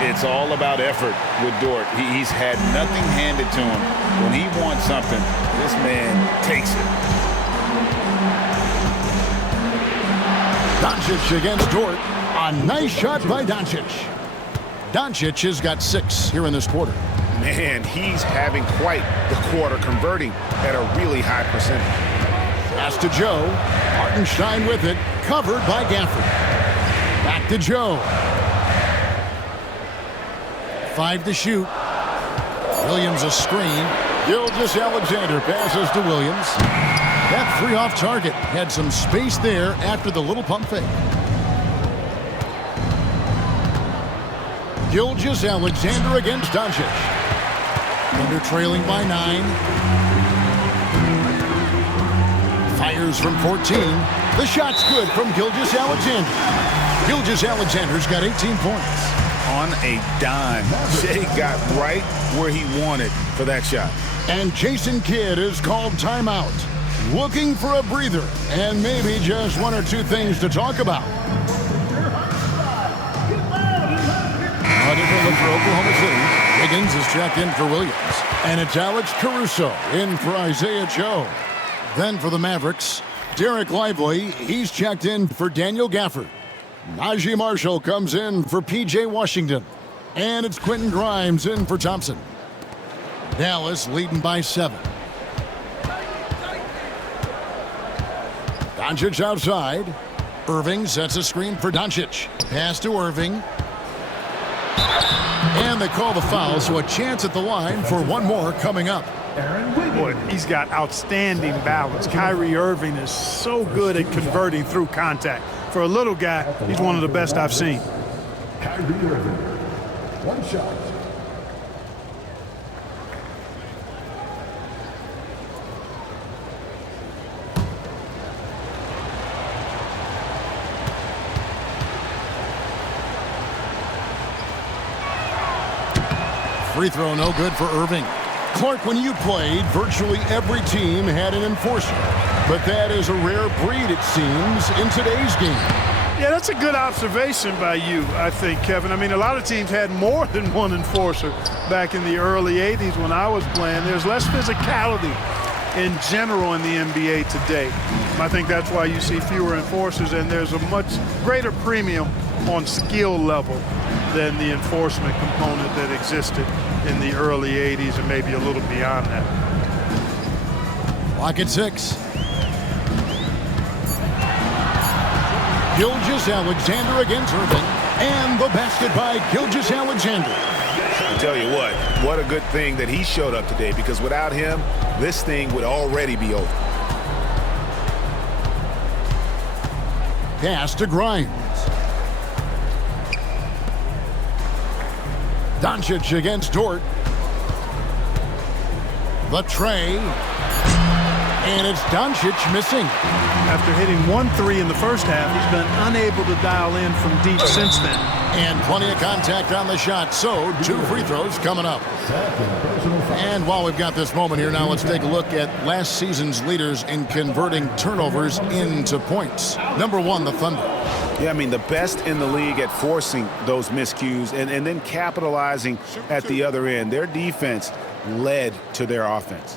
It's all about effort with Dort. He's had nothing handed to him. When he wants something, this man takes it. Doncic against Dort. A nice shot by Doncic. Doncic has got 6 here in this quarter. Man, he's having quite the quarter, converting at a really high percentage. Pass to Joe. Hartenstein with it, covered by Gafford. Back to Joe. 5 to shoot. Williams a screen. Gilgeous-Alexander passes to Williams. That 3 off target. Had some space there after the little pump fake. Gilgeous-Alexander against Doncic. Under trailing by 9. Fires from 14. The shot's good from Gilgeous-Alexander. Gilgeous-Alexander's got 18 points. On a dime. Shea got right where he wanted for that shot. And Jason Kidd is called timeout. Looking for a breather and maybe just 1 or 2 things to talk about. A different look for Oklahoma City. Higgins is checked in for Williams. And it's Alex Caruso in for Isaiah Joe. Then for the Mavericks, Derek Lively, he's checked in for Daniel Gafford. Najee Marshall comes in for P.J. Washington. And it's Quentin Grimes in for Thompson. Dallas leading by 7. Doncic outside. Irving sets a screen for Doncic. Pass to Irving. And they call the foul, so a chance at the line for 1 more coming up. Boy, he's got outstanding balance. Kyrie Irving is so good at converting through contact. For a little guy, he's one of the best I've seen. Kyrie Irving, 1 shot. Free throw no good for Irving. Clark, when you played, virtually every team had an enforcer. But that is a rare breed, it seems, in today's game. Yeah, that's a good observation by you, I think, Kevin. I mean, a lot of teams had more than 1 enforcer back in the early 80s when I was playing. There's less physicality in general in the NBA today. I think that's why you see fewer enforcers, and there's a much greater premium on skill level than the enforcement component that existed in the early 80s and maybe a little beyond that. Clock at 6. Gilgeous-Alexander against Irving. And the basket by Gilgeous-Alexander. I tell you what a good thing that he showed up today, because without him, this thing would already be over. Pass to Grimes. Doncic against Dort. The tray. And it's Doncic missing. After hitting 1-3 in the first half, he's been unable to dial in from deep since then. And plenty of contact on the shot, so 2 free throws coming up. And while we've got this moment here, now let's take a look at last season's leaders in converting turnovers into points. Number 1, the Thunder. Yeah, I mean, the best in the league at forcing those miscues and then capitalizing at the other end. Their defense led to their offense.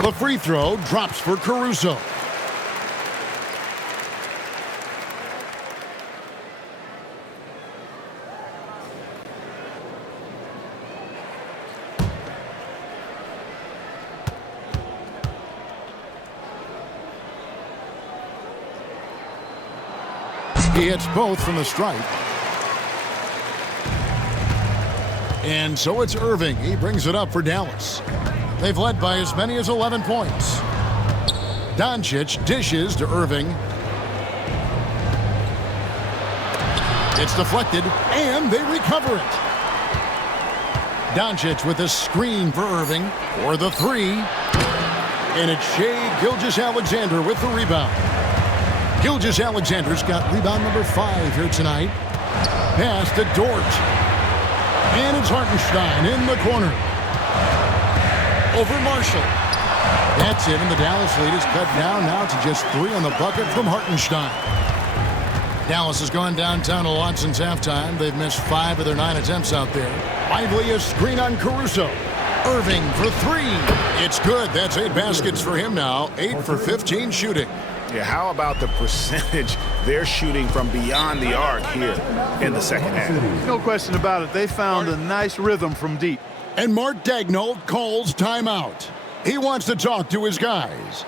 The free throw drops for Caruso. He hits both from the stripe. And so it's Irving. He brings it up for Dallas. They've led by as many as 11 points. Doncic dishes to Irving. It's deflected, and they recover it. Doncic with a screen for Irving for the 3. And it's Shai Gilgeous-Alexander with the rebound. Gilgeous-Alexander's got rebound number 5 here tonight. Pass to Dort. And it's Hartenstein in the corner. Over Marshall. That's it, and the Dallas lead is cut down now to just 3 on the bucket from Hartenstein. Dallas has gone downtown a lot since halftime. They've missed 5 of their 9 attempts out there. Lively a screen on Caruso. Irving for 3. It's good. That's 8 baskets for him now. 8 for 15 shooting. Yeah, how about the percentage they're shooting from beyond the arc here in the second half? No question about it. They found a nice rhythm from deep. And Mark Daigneault calls timeout. He wants to talk to his guys.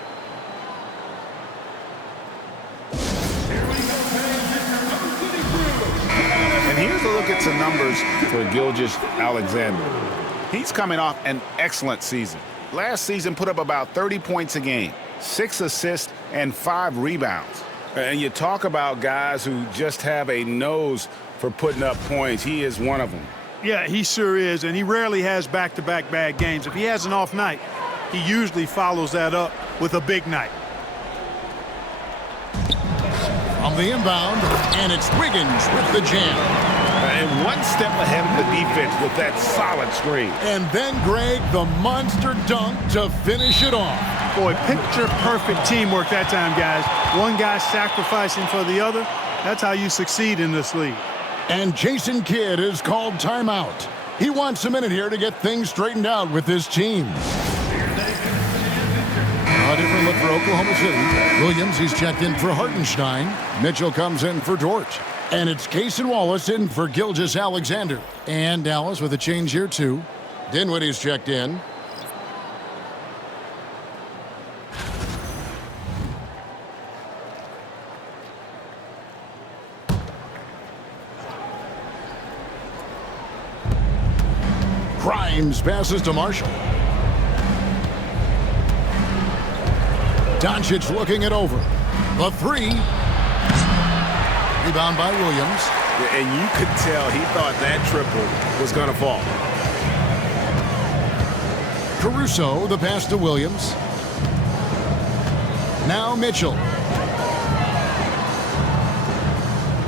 And here's a look at some numbers for Gilgeous-Alexander. He's coming off an excellent season. Last season put up about 30 points a game, 6 assists, and 5 rebounds. And you talk about guys who just have a nose for putting up points. He is one of them. Yeah, he sure is, and he rarely has back-to-back bad games. If he has an off night, he usually follows that up with a big night. On the inbound, and it's Wiggins with the jam. And one step ahead of the defense with that solid screen. And then Greg, the monster dunk to finish it off. Boy, picture-perfect teamwork that time, guys. One guy sacrificing for the other. That's how you succeed in this league. And Jason Kidd is called timeout. He wants a minute here to get things straightened out with his team. A different look for Oklahoma City. Williams, he's checked in for Hartenstein. Mitchell comes in for Dort. And it's Cason Wallace in for Gilgeous-Alexander. And Dallas with a change here, too. Dinwiddie's checked in. Grimes passes to Marshall. Doncic looking it over. The 3. Rebound by Williams. And you could tell he thought that triple was going to fall. Caruso, the pass to Williams. Now Mitchell.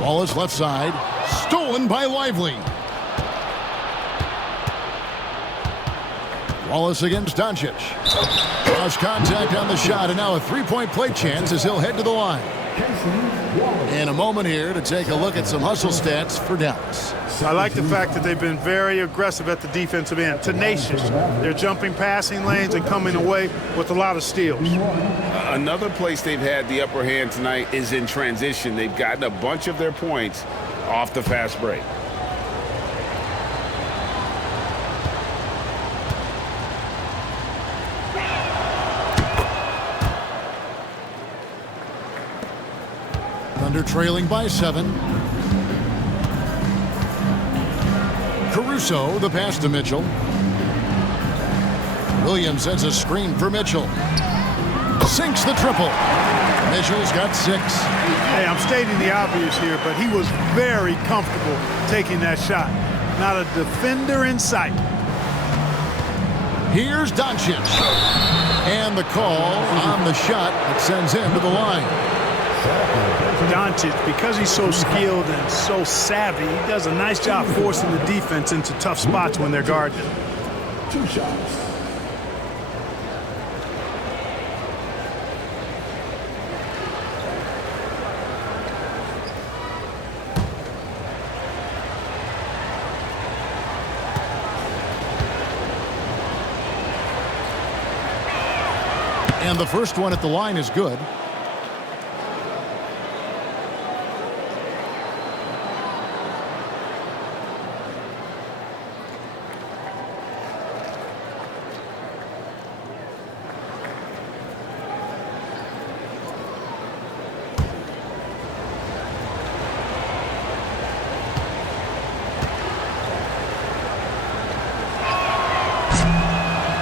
Wallace left side. Stolen by Lively. Wallace against Doncic. Lost contact on the shot, and now a three-point play chance as he'll head to the line. And a moment here to take a look at some hustle stats for Dallas. I like the fact that they've been very aggressive at the defensive end, tenacious. They're jumping passing lanes and coming away with a lot of steals. Another place they've had the upper hand tonight is in transition. They've gotten a bunch of their points off the fast break. Thunder trailing by 7. Caruso, the pass to Mitchell. Williams sends a screen for Mitchell. Sinks the triple. Mitchell's got 6. Hey, I'm stating the obvious here, but he was very comfortable taking that shot. Not a defender in sight. Here's Doncic. And the call on the shot that sends him to the line. Doncic, because he's so skilled and so savvy, he does a nice job forcing the defense into tough spots when they're guarding him. 2 shots. And the first one at the line is good.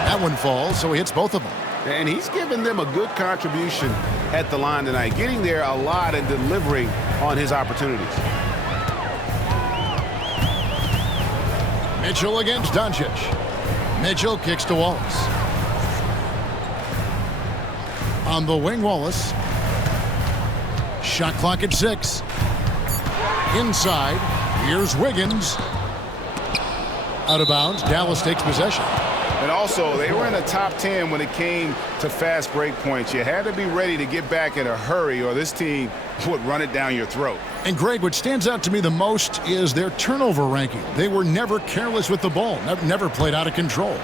That one falls, so he hits both of them. And he's given them a good contribution at the line tonight, getting there a lot and delivering on his opportunities. Mitchell against Doncic. Mitchell kicks to Wallace. On the wing, Wallace. Shot clock at 6. Inside, here's Wiggins. Out of bounds, Dallas takes possession. And also, they were in the top 10 when it came to fast break points. You had to be ready to get back in a hurry or this team would run it down your throat. And Greg, what stands out to me the most is their turnover ranking. They were never careless with the ball, never played out of control.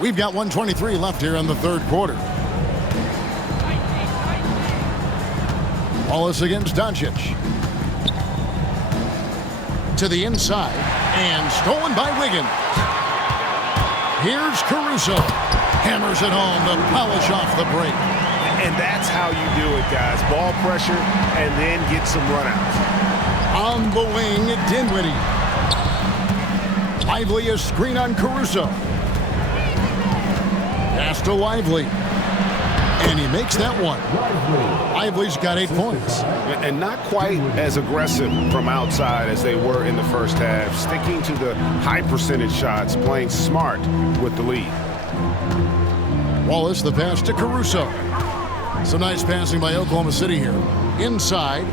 We've got 1:23 left here in the third quarter. Wallace against Doncic. To the inside, and stolen by Wiggins. Here's Caruso. Hammers it home to polish off the break. And that's how you do it, guys. Ball pressure and then get some runouts. On the wing, Dinwiddie. Lively a screen on Caruso. Pass to Lively. And he makes that one. Lively's got 8 points. And not quite as aggressive from outside as they were in the first half. Sticking to the high percentage shots, playing smart with the lead. Wallace, the pass to Caruso. Some nice passing by Oklahoma City here. Inside,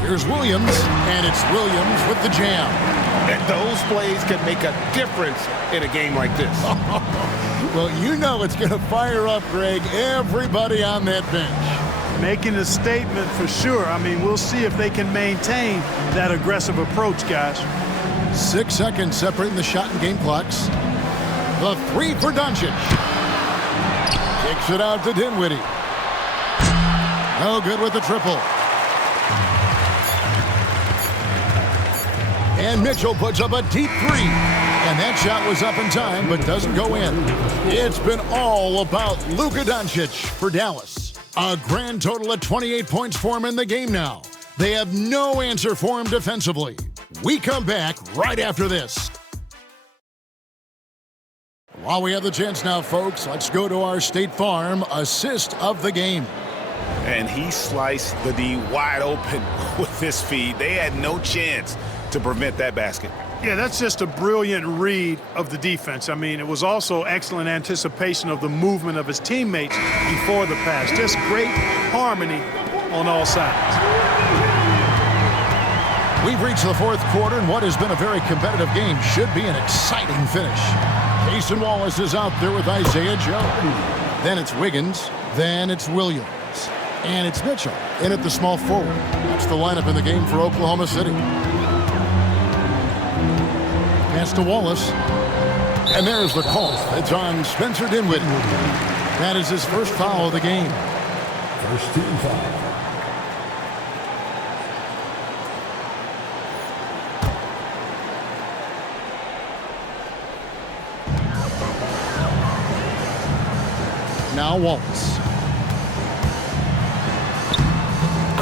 here's Williams, and it's Williams with the jam. And those plays can make a difference in a game like this. Well, you know it's going to fire up, Greg, everybody on that bench. Making a statement for sure. I mean, we'll see if they can maintain that aggressive approach, guys. 6 seconds separating the shot and game clocks. The 3 for Doncic. Kicks it out to Dinwiddie. No good with the triple. And Mitchell puts up a deep 3. And that shot was up in time, but doesn't go in. It's been all about Luka Doncic for Dallas. A grand total of 28 points for him in the game now. They have no answer for him defensively. We come back right after this. While we have the chance now, folks, let's go to our State Farm assist of the game. And he sliced the D wide open with this feed. They had no chance to prevent that basket. Yeah, that's just a brilliant read of the defense. I mean, it was also excellent anticipation of the movement of his teammates before the pass. Just great harmony on all sides. We've reached the fourth quarter, and what has been a very competitive game should be an exciting finish. Jason Wallace is out there with Isaiah Joe. Then it's Wiggins. Then it's Williams. And it's Mitchell in at the small forward. That's the lineup in the game for Oklahoma City. Pass to Wallace. And there's the call. It's on Spencer Dinwiddie. That is his first foul of the game. First team foul. Now Wallace.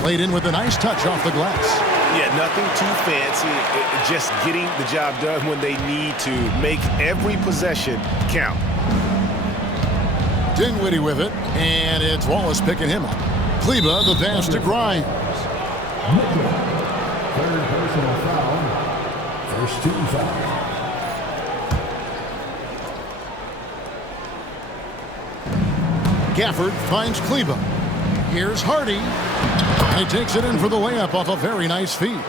Laid in with a nice touch off the glass. Yeah, nothing too fancy. Just getting the job done when they need to. Make every possession count. Dinwiddie with it, and it's Wallace picking him up. Kleba, the pass to Grimes. Third personal foul. First team foul. Gafford finds Kleba. Here's Hardy. And he takes it in for the layup off a very nice feed.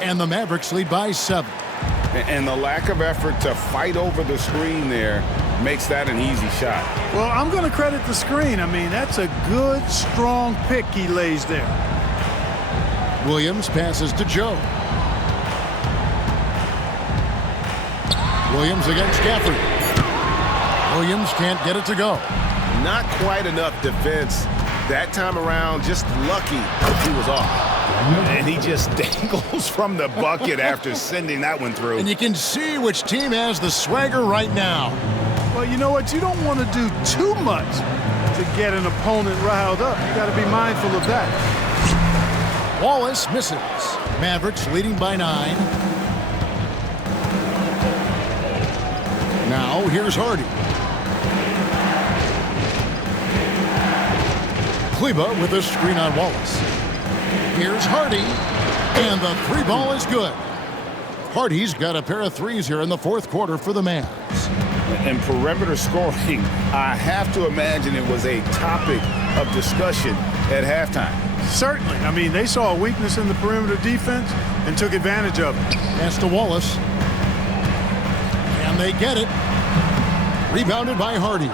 And the Mavericks lead by 7. And the lack of effort to fight over the screen there makes that an easy shot. Well, I'm going to credit the screen. I mean, that's a good, strong pick he lays there. Williams passes to Joe. Williams against Gafford. Williams can't get it to go. Not quite enough defense that time around. Just lucky that he was off. And he just dangles from the bucket after sending that one through. And you can see which team has the swagger right now. Well, you know what? You don't want to do too much to get an opponent riled up. You got to be mindful of that. Wallace misses. Mavericks leading by 9. Now here's Hardy. Kleba with a screen on Wallace. Here's Hardy, and the 3-ball is good. Hardy's got a pair of threes here in the fourth quarter for the Mavs. And perimeter scoring, I have to imagine it was a topic of discussion at halftime. Certainly. I mean, they saw a weakness in the perimeter defense and took advantage of it. Pass to Wallace. And they get it. Rebounded by Hardy.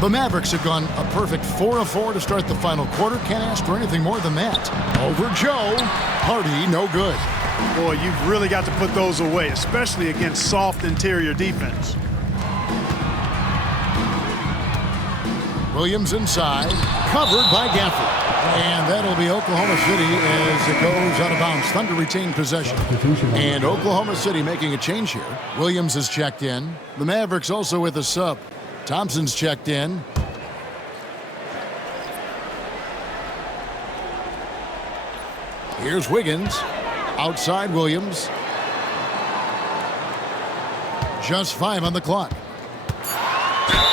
The Mavericks have gone a perfect 4 of 4 to start the final quarter. Can't ask for anything more than that. Over Joe. Hardy, no good. Boy, you've really got to put those away, especially against soft interior defense. Williams inside, covered by Gafford. And that'll be Oklahoma City as it goes out of bounds. Thunder retain possession. And Oklahoma City making a change here. Williams is checked in. The Mavericks also with a sub. Thompson's checked in. Here's Wiggins. Outside Williams. Just 5 on the clock.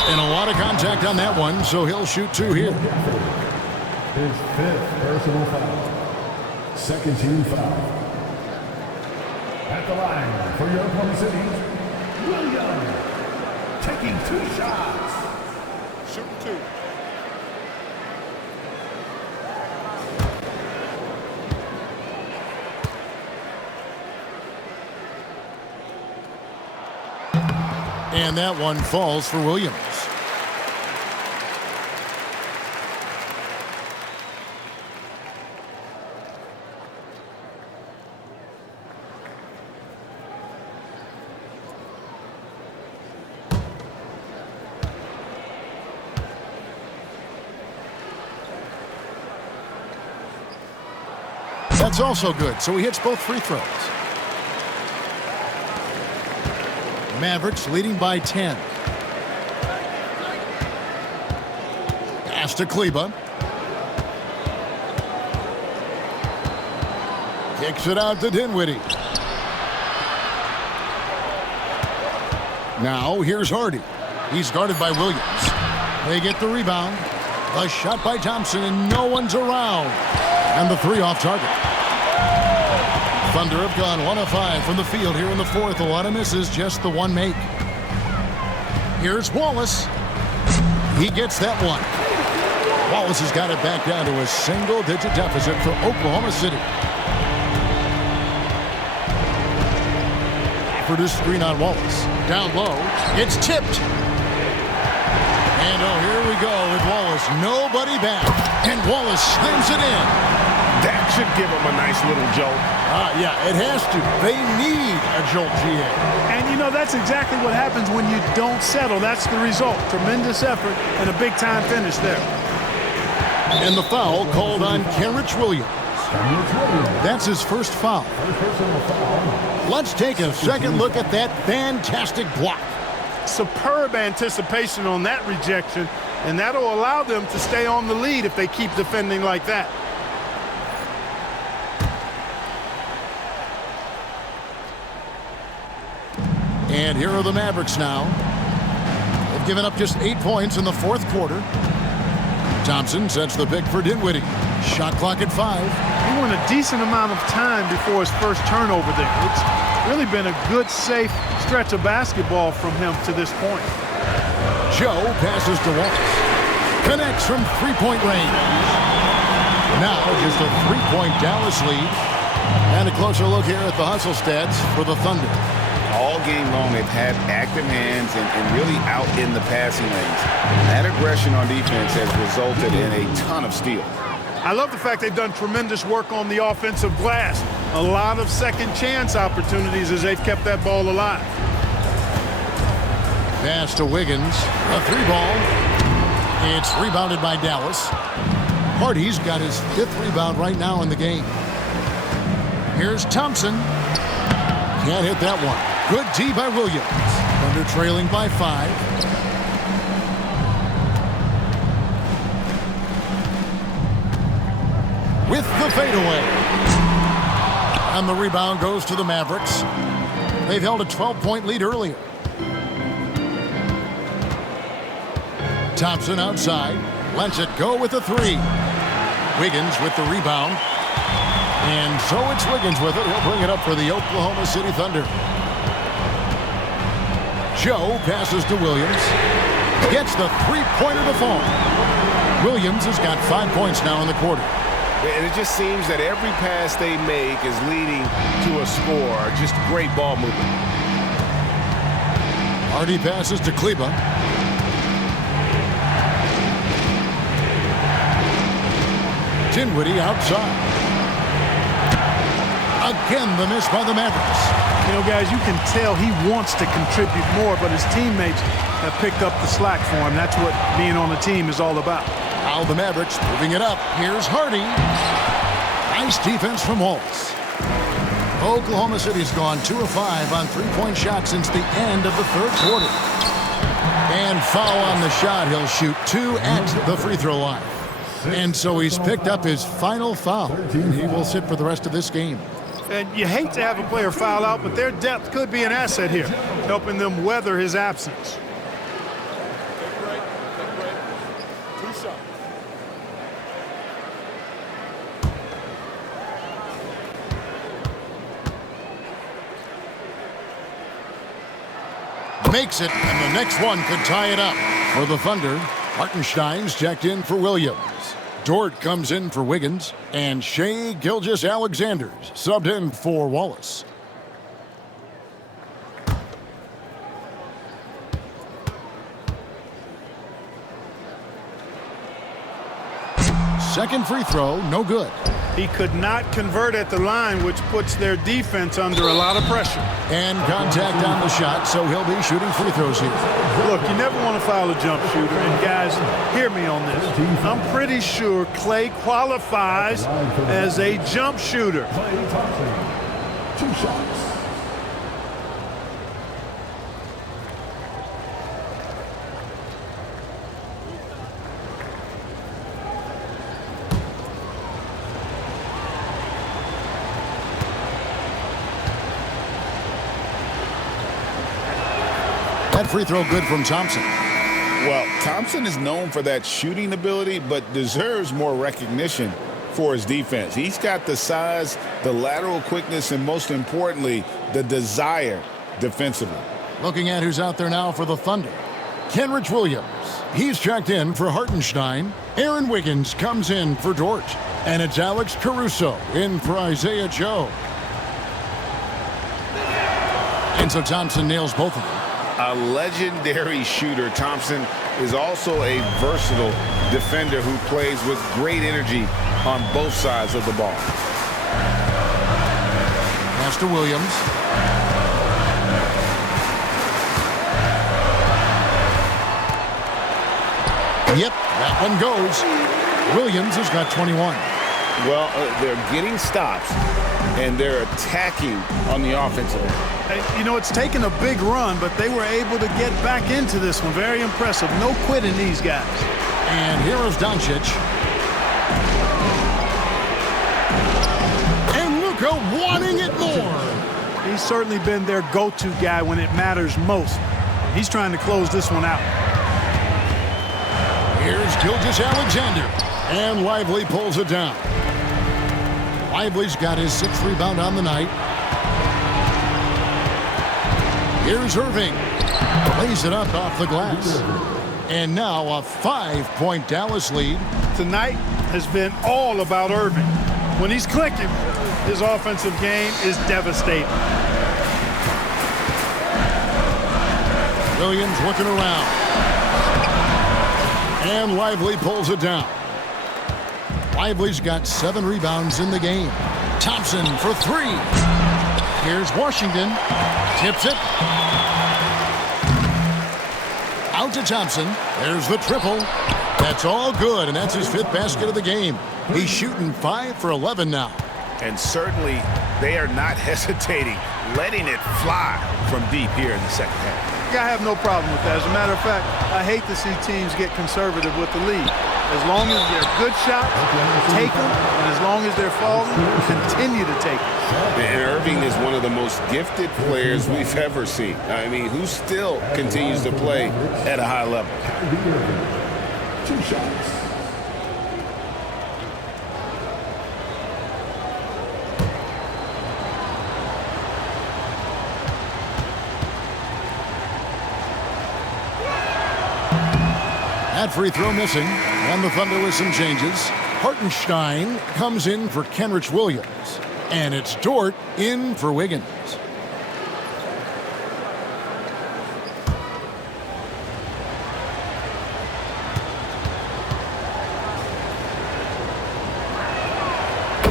And a lot of contact on that one, so he'll shoot 2 here. His 5th personal foul. Second team foul. At the line for your Oklahoma City, Williams. Taking 2 shots. Shooting 2. And that one falls for Williams. That's also good, so he hits both free throws. Mavericks leading by 10. Pass to Kleba. Kicks it out to Dinwiddie. Now here's Hardy. He's guarded by Williams. They get the rebound. A shot by Thompson, and no one's around. And the 3 off target. Thunder have gone 1 of 5 from the field here in the fourth. A lot of misses, just the 1 make. Here's Wallace. He gets that one. Wallace has got it back down to a single-digit deficit for Oklahoma City. For this screen on Wallace. Down low. It's tipped. And oh, here we go with Wallace. Nobody back. And Wallace slams it in. That should give him a nice little jolt. Yeah, it has to. They need a jolt, GA. And, you know, that's exactly what happens when you don't settle. That's the result. Tremendous effort and a big-time finish there. And the foul called on Kenrich Williams. That's his first foul. Let's take a second look at that fantastic block. superb anticipation on that rejection, and that'll allow them to stay on the lead if they keep defending like that. And here are the Mavericks now. They've given up just 8 points in the fourth quarter. Thompson sets the pick for Dinwiddie. Shot clock at 5. He went a decent amount of time before his first turnover there. It's really been a good, safe stretch of basketball from him to this point. Joe passes to Wallace. Connects from three-point range. Now just a 3-point Dallas lead. And a closer look here at the hustle stats for the Thunder. All game long, they've had active hands and really out in the passing lanes. And that aggression on defense has resulted in a ton of steals. I love the fact they've done tremendous work on the offensive glass. A lot of second chance opportunities as they've kept that ball alive. Pass to Wiggins. A 3-ball. It's rebounded by Dallas. Hardy's got his 5th rebound right now in the game. Here's Thompson. Can't hit that one. Good D by Williams. Thunder trailing by 5. With the fadeaway. And the rebound goes to the Mavericks. They've held a 12-point lead earlier. Thompson outside. Lets it go with a 3. Wiggins with the rebound. And so it's Wiggins with it. He'll bring it up for the Oklahoma City Thunder. Joe passes to Williams. Gets the 3-pointer to fall. Williams has got 5 points now in the quarter. And it just seems that every pass they make is leading to a score. Just great ball movement. Hardy passes to Kleba. Dinwiddie outside. Again, the miss by the Mavericks. You know, guys, you can tell he wants to contribute more, but his teammates have picked up the slack for him. That's what being on a team is all about. Now the Mavericks moving it up. Here's Hardy. Nice defense from Wallace. Oklahoma City's gone 2 of 5 on 3-point shots since the end of the third quarter. And foul on the shot. He'll shoot 2 at the free throw line. And so he's picked up his final foul. And he will sit for the rest of this game. And you hate to have a player foul out, but their depth could be an asset here, helping them weather his absence. Makes it, and the next one could tie it up. For the Thunder, Hartenstein's checked in for Williams. Dort comes in for Wiggins, and Shai Gilgeous-Alexander's subbed in for Wallace. Second free throw, no good. He could not convert at the line, which puts their defense under a lot of pressure. And contact on the shot, so he'll be shooting free throws here. Look, you never want to foul a jump shooter. And guys, hear me on this. I'm pretty sure Klay qualifies as a jump shooter. Klay Thompson, 2 shots. That free throw good from Thompson. Well, Thompson is known for that shooting ability, but deserves more recognition for his defense. He's got the size, the lateral quickness, and most importantly, the desire defensively. Looking at who's out there now for the Thunder. Kenrich Williams. He's checked in for Hartenstein. Aaron Wiggins comes in for Dort. And it's Alex Caruso in for Isaiah Joe. And so Thompson nails both of them. A legendary shooter, Thompson is also a versatile defender who plays with great energy on both sides of the ball. Pass to Williams. Yep, that one goes. Williams has got 21. Well, they're getting stops, and they're attacking on the offensive end. Hey, you know, it's taken a big run, but they were able to get back into this one. Very impressive. No quitting these guys. And here is Doncic. And Luka wanting it more. He's certainly been their go-to guy when it matters most. He's trying to close this one out. Here's Gilgeous-Alexander. And Lively pulls it down. Lively's got his 6th rebound on the night. Here's Irving. Lays it up off the glass. And now a 5-point Dallas lead. Tonight has been all about Irving. When he's clicking, his offensive game is devastating. Williams looking around. And Lively pulls it down. Lively's got 7 rebounds in the game. Thompson for 3. Here's Washington. Tips it. Out to Thompson. There's the triple. That's all good, and that's his 5th basket of the game. He's shooting 5 for 11 now. And certainly they are not hesitating, letting it fly from deep here in the second half. I have no problem with that. As a matter of fact, I hate to see teams get conservative with the lead. As long as they're good shots, take them. And as long as they're falling, continue to take them. And Irving is one of the most gifted players we've ever seen. I mean, who still continues to play at a high level. 2 shots. That free throw missing, and the Thunder with some changes. Hartenstein comes in for Kenrich Williams, and it's Dort in for Wiggins.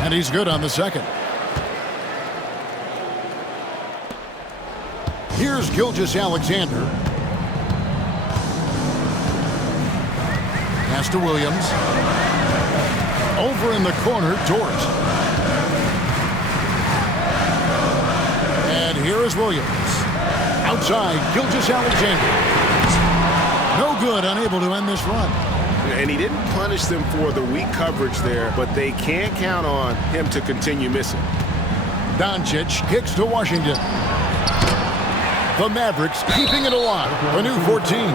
And he's good on the second. Here's Gilgeous-Alexander. Pass to Williams. Over in the corner, Dort. And here is Williams. Outside, Gilgeous-Alexander. No good, unable to end this run. And he didn't punish them for the weak coverage there, but they can't count on him to continue missing. Doncic kicks to Washington. The Mavericks keeping it alive. A new 14.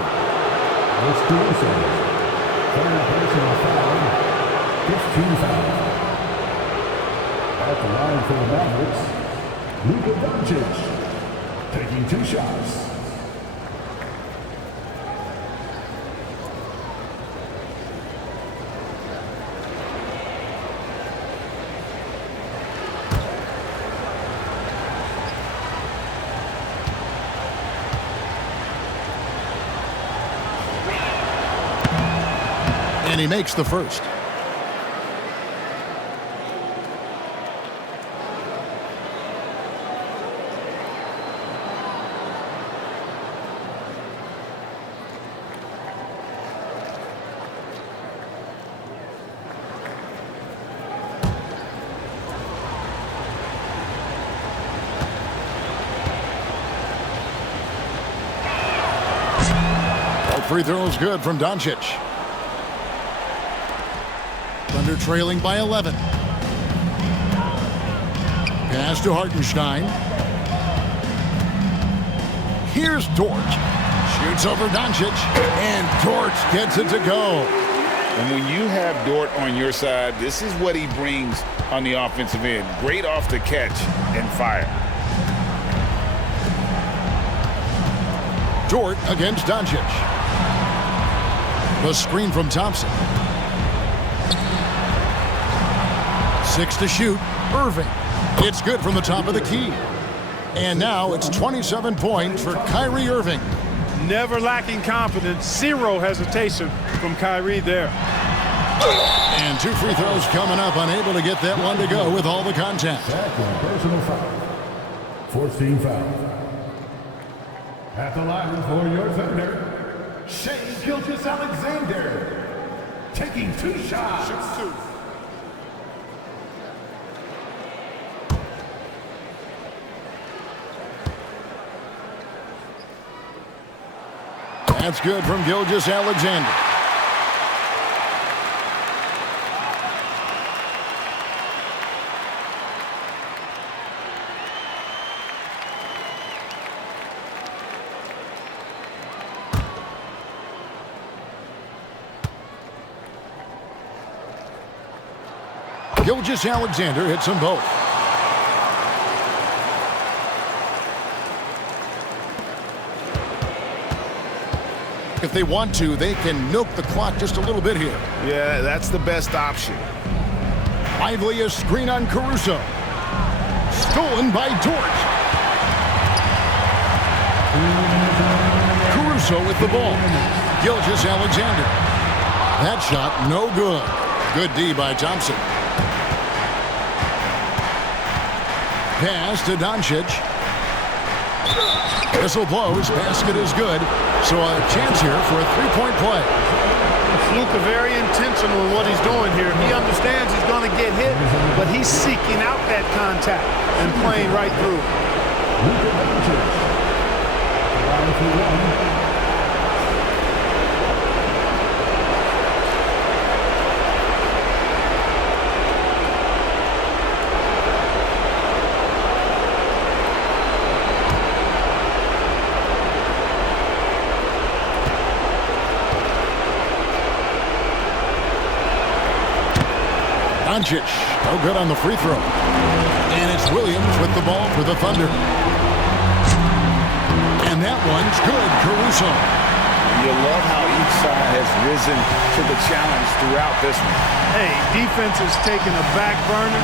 Personal foul. 15 foul. At the line for the Mavericks, Luka Doncic taking 2 shots. And he makes the first. All free throws good from Doncic. Thunder trailing by 11. Pass to Hartenstein. Here's Dort. Shoots over Doncic. And Dort gets it to go. And when you have Dort on your side, this is what he brings on the offensive end. Great off the catch and fire. Dort against Doncic. The screen from Thompson. 6 to shoot. Irving. It's good from the top of the key. And now it's 27 points for Kyrie Irving. Never lacking confidence. 0 hesitation from Kyrie there. And 2 free throws coming up. Unable to get that one to go with all the contact. Second personal foul. 14 foul. At the line for your Thunder, Shai Gilgeous-Alexander taking 2 shots. That's good from Gilgeous-Alexander. Gilgeous-Alexander hits them both. If they want to, they can milk the clock just a little bit here. Yeah, that's the best option. Lively a screen on Caruso. Stolen by Dort. Caruso with the ball. Gilgeous-Alexander. That shot, no good. Good D by Thompson. Pass to Doncic. Whistle blows. Basket is good. So a chance here for a three-point play. Luka very intentional in what he's doing here. He understands he's going to get hit, but he's seeking out that contact and playing right through. Doncic, no good on the free throw. And it's Williams with the ball for the Thunder. And that one's good, Caruso. You love how each side has risen to the challenge throughout this one. Hey, defense is taking a back burner,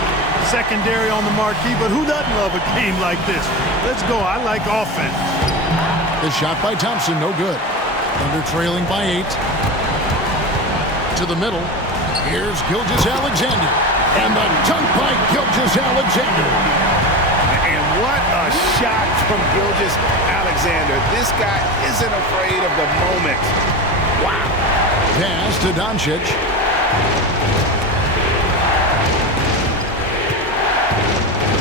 secondary on the marquee, but who doesn't love a game like this? Let's go. I like offense. The shot by Thompson, no good. Thunder trailing by 8. To the middle. Here's Gilgeous-Alexander. And the dunk by Gilgeous-Alexander. And what a shot from Gilgeous-Alexander. This guy isn't afraid of the moment. Wow. Pass to Doncic.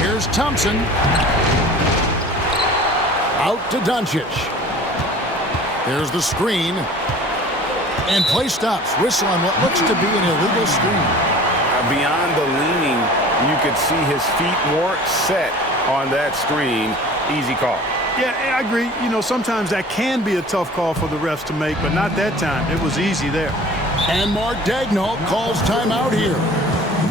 Here's Thompson. Out to Doncic. There's the screen. And play stops. Whistle on what looks to be an illegal screen. Beyond the leaning, you could see his feet weren't set on that screen. Easy call. Yeah, I agree. You know, sometimes that can be a tough call for the refs to make, but not that time. It was easy there. And Mark Daigneault calls timeout here.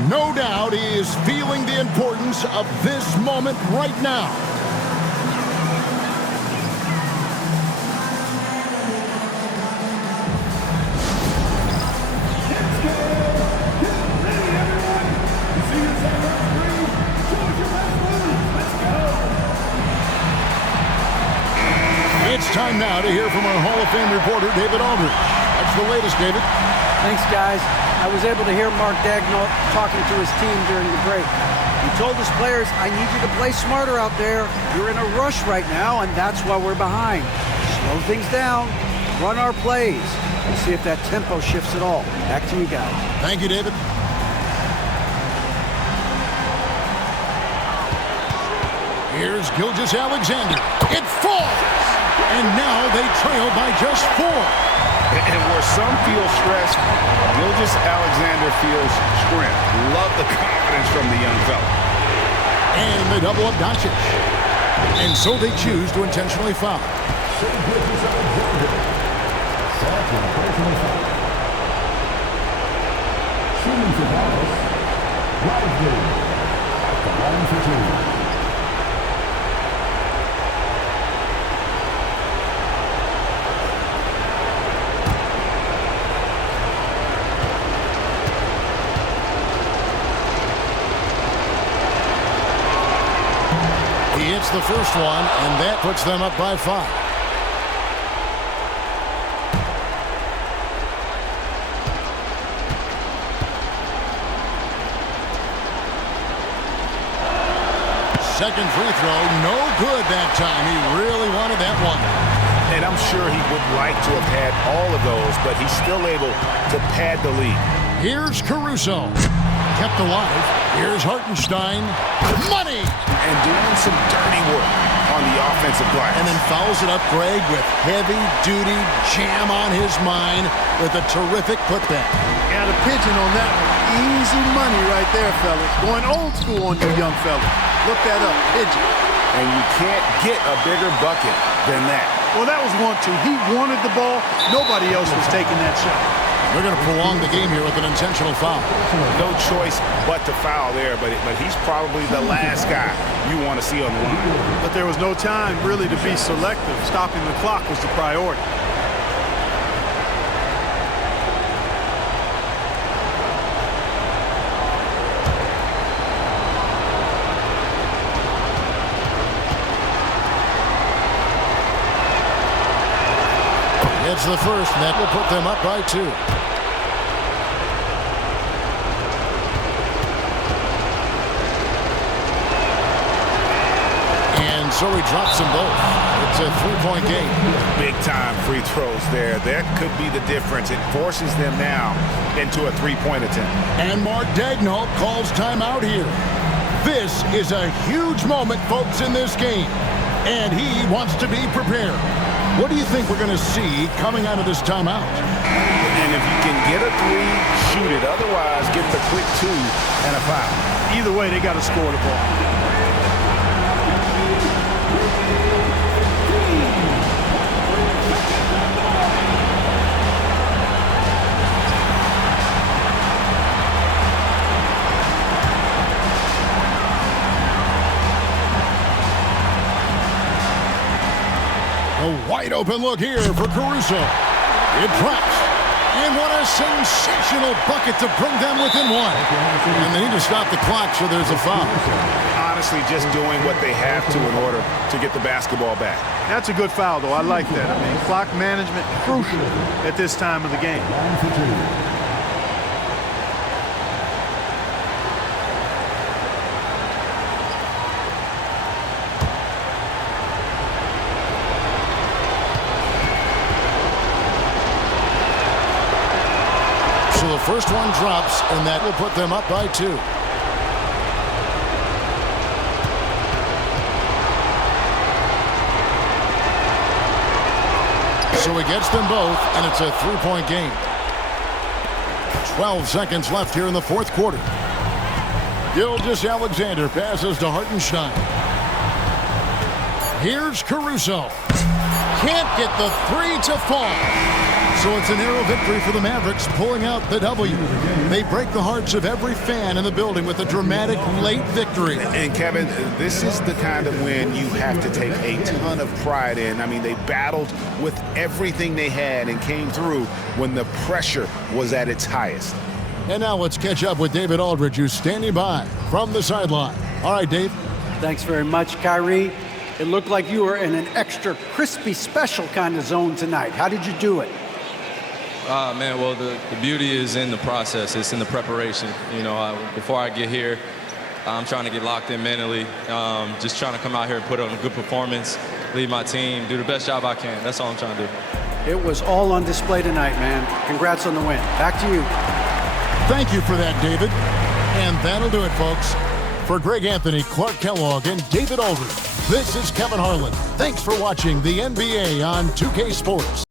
No doubt he is feeling the importance of this moment right now. It's time now to hear from our Hall of Fame reporter, David Aldridge. That's the latest, David. Thanks, guys. I was able to hear Mark Daigneault talking to his team during the break. He told his players, I need you to play smarter out there. You're in a rush right now, and that's why we're behind. Slow things down, run our plays, and see if that tempo shifts at all. Back to you guys. Thank you, David. Here's Gilgeous-Alexander. It falls! And now they trail by just 4. And where some feel stressed, Gilgeous-Alexander feels strength. Love the confidence from the young fella. And they double up Doncic. And so they choose to intentionally foul. Shooting for Dallas, Ryzen at the line for 2. He hits the first one, and that puts them up by 5. Second free throw, no good that time. He really wanted that one. And I'm sure he would like to have had all of those, but he's still able to pad the lead. Here's Caruso. Kept alive. Here's Hartenstein. Money! And doing some dirty work on the offensive glass. And then follows it up, Greg, with heavy-duty jam on his mind with a terrific putback. Got a pigeon on that one. Easy money right there, fellas. Going old school on you young fellas. Look that up, pigeon. And you can't get a bigger bucket than that. Well, that was 1-2. He wanted the ball. Nobody else was taking that shot. They're going to prolong the game here with an intentional foul. No choice but to foul there, but he's probably the last guy you want to see on the line. But there was no time really to be selective. Stopping the clock was the priority. It's the first, and that will put them up by 2. And so he drops them both. It's a 3-point game. Big-time free throws there. That could be the difference. It forces them now into a 3-point attempt. And Mark Daigneault calls timeout here. This is a huge moment, folks, in this game. And he wants to be prepared. What do you think we're going to see coming out of this timeout? And if you can get a 3, shoot it. Otherwise, get the quick 2 and a foul. Either way, they got to score the ball. A wide open look here for Caruso. It drops. And what a sensational bucket to bring them within 1. And they need to stop the clock, so there's a foul. Honestly, just doing what they have to in order to get the basketball back. That's a good foul, though. I like that. I mean, clock management crucial at this time of the game. So the first one drops, and that will put them up by 2. So he gets them both, and it's a 3-point game. 12 seconds left here in the fourth quarter. Gilgeous-Alexander passes to Hartenstein. Here's Caruso. Can't get the 3 to fall. So it's a narrow victory for the Mavericks, pulling out the W. They break the hearts of every fan in the building with a dramatic late victory. And Kevin, this is the kind of win you have to take a ton of pride in. I mean, they battled with everything they had and came through when the pressure was at its highest. And now let's catch up with David Aldridge, who's standing by from the sideline. All right, Dave. Thanks very much, Kyrie. It looked like you were in an extra crispy special kind of zone tonight. How did you do it? Man, well, the beauty is in the process. It's in the preparation. You know, before I get here, I'm trying to get locked in mentally, just trying to come out here and put on a good performance, lead my team, do the best job I can. That's all I'm trying to do. It was all on display tonight, man. Congrats on the win. Back to you. Thank you for that, David. And that'll do it, folks. For Greg Anthony, Clark Kellogg, and David Aldridge, this is Kevin Harlan. Thanks for watching the NBA on 2K Sports.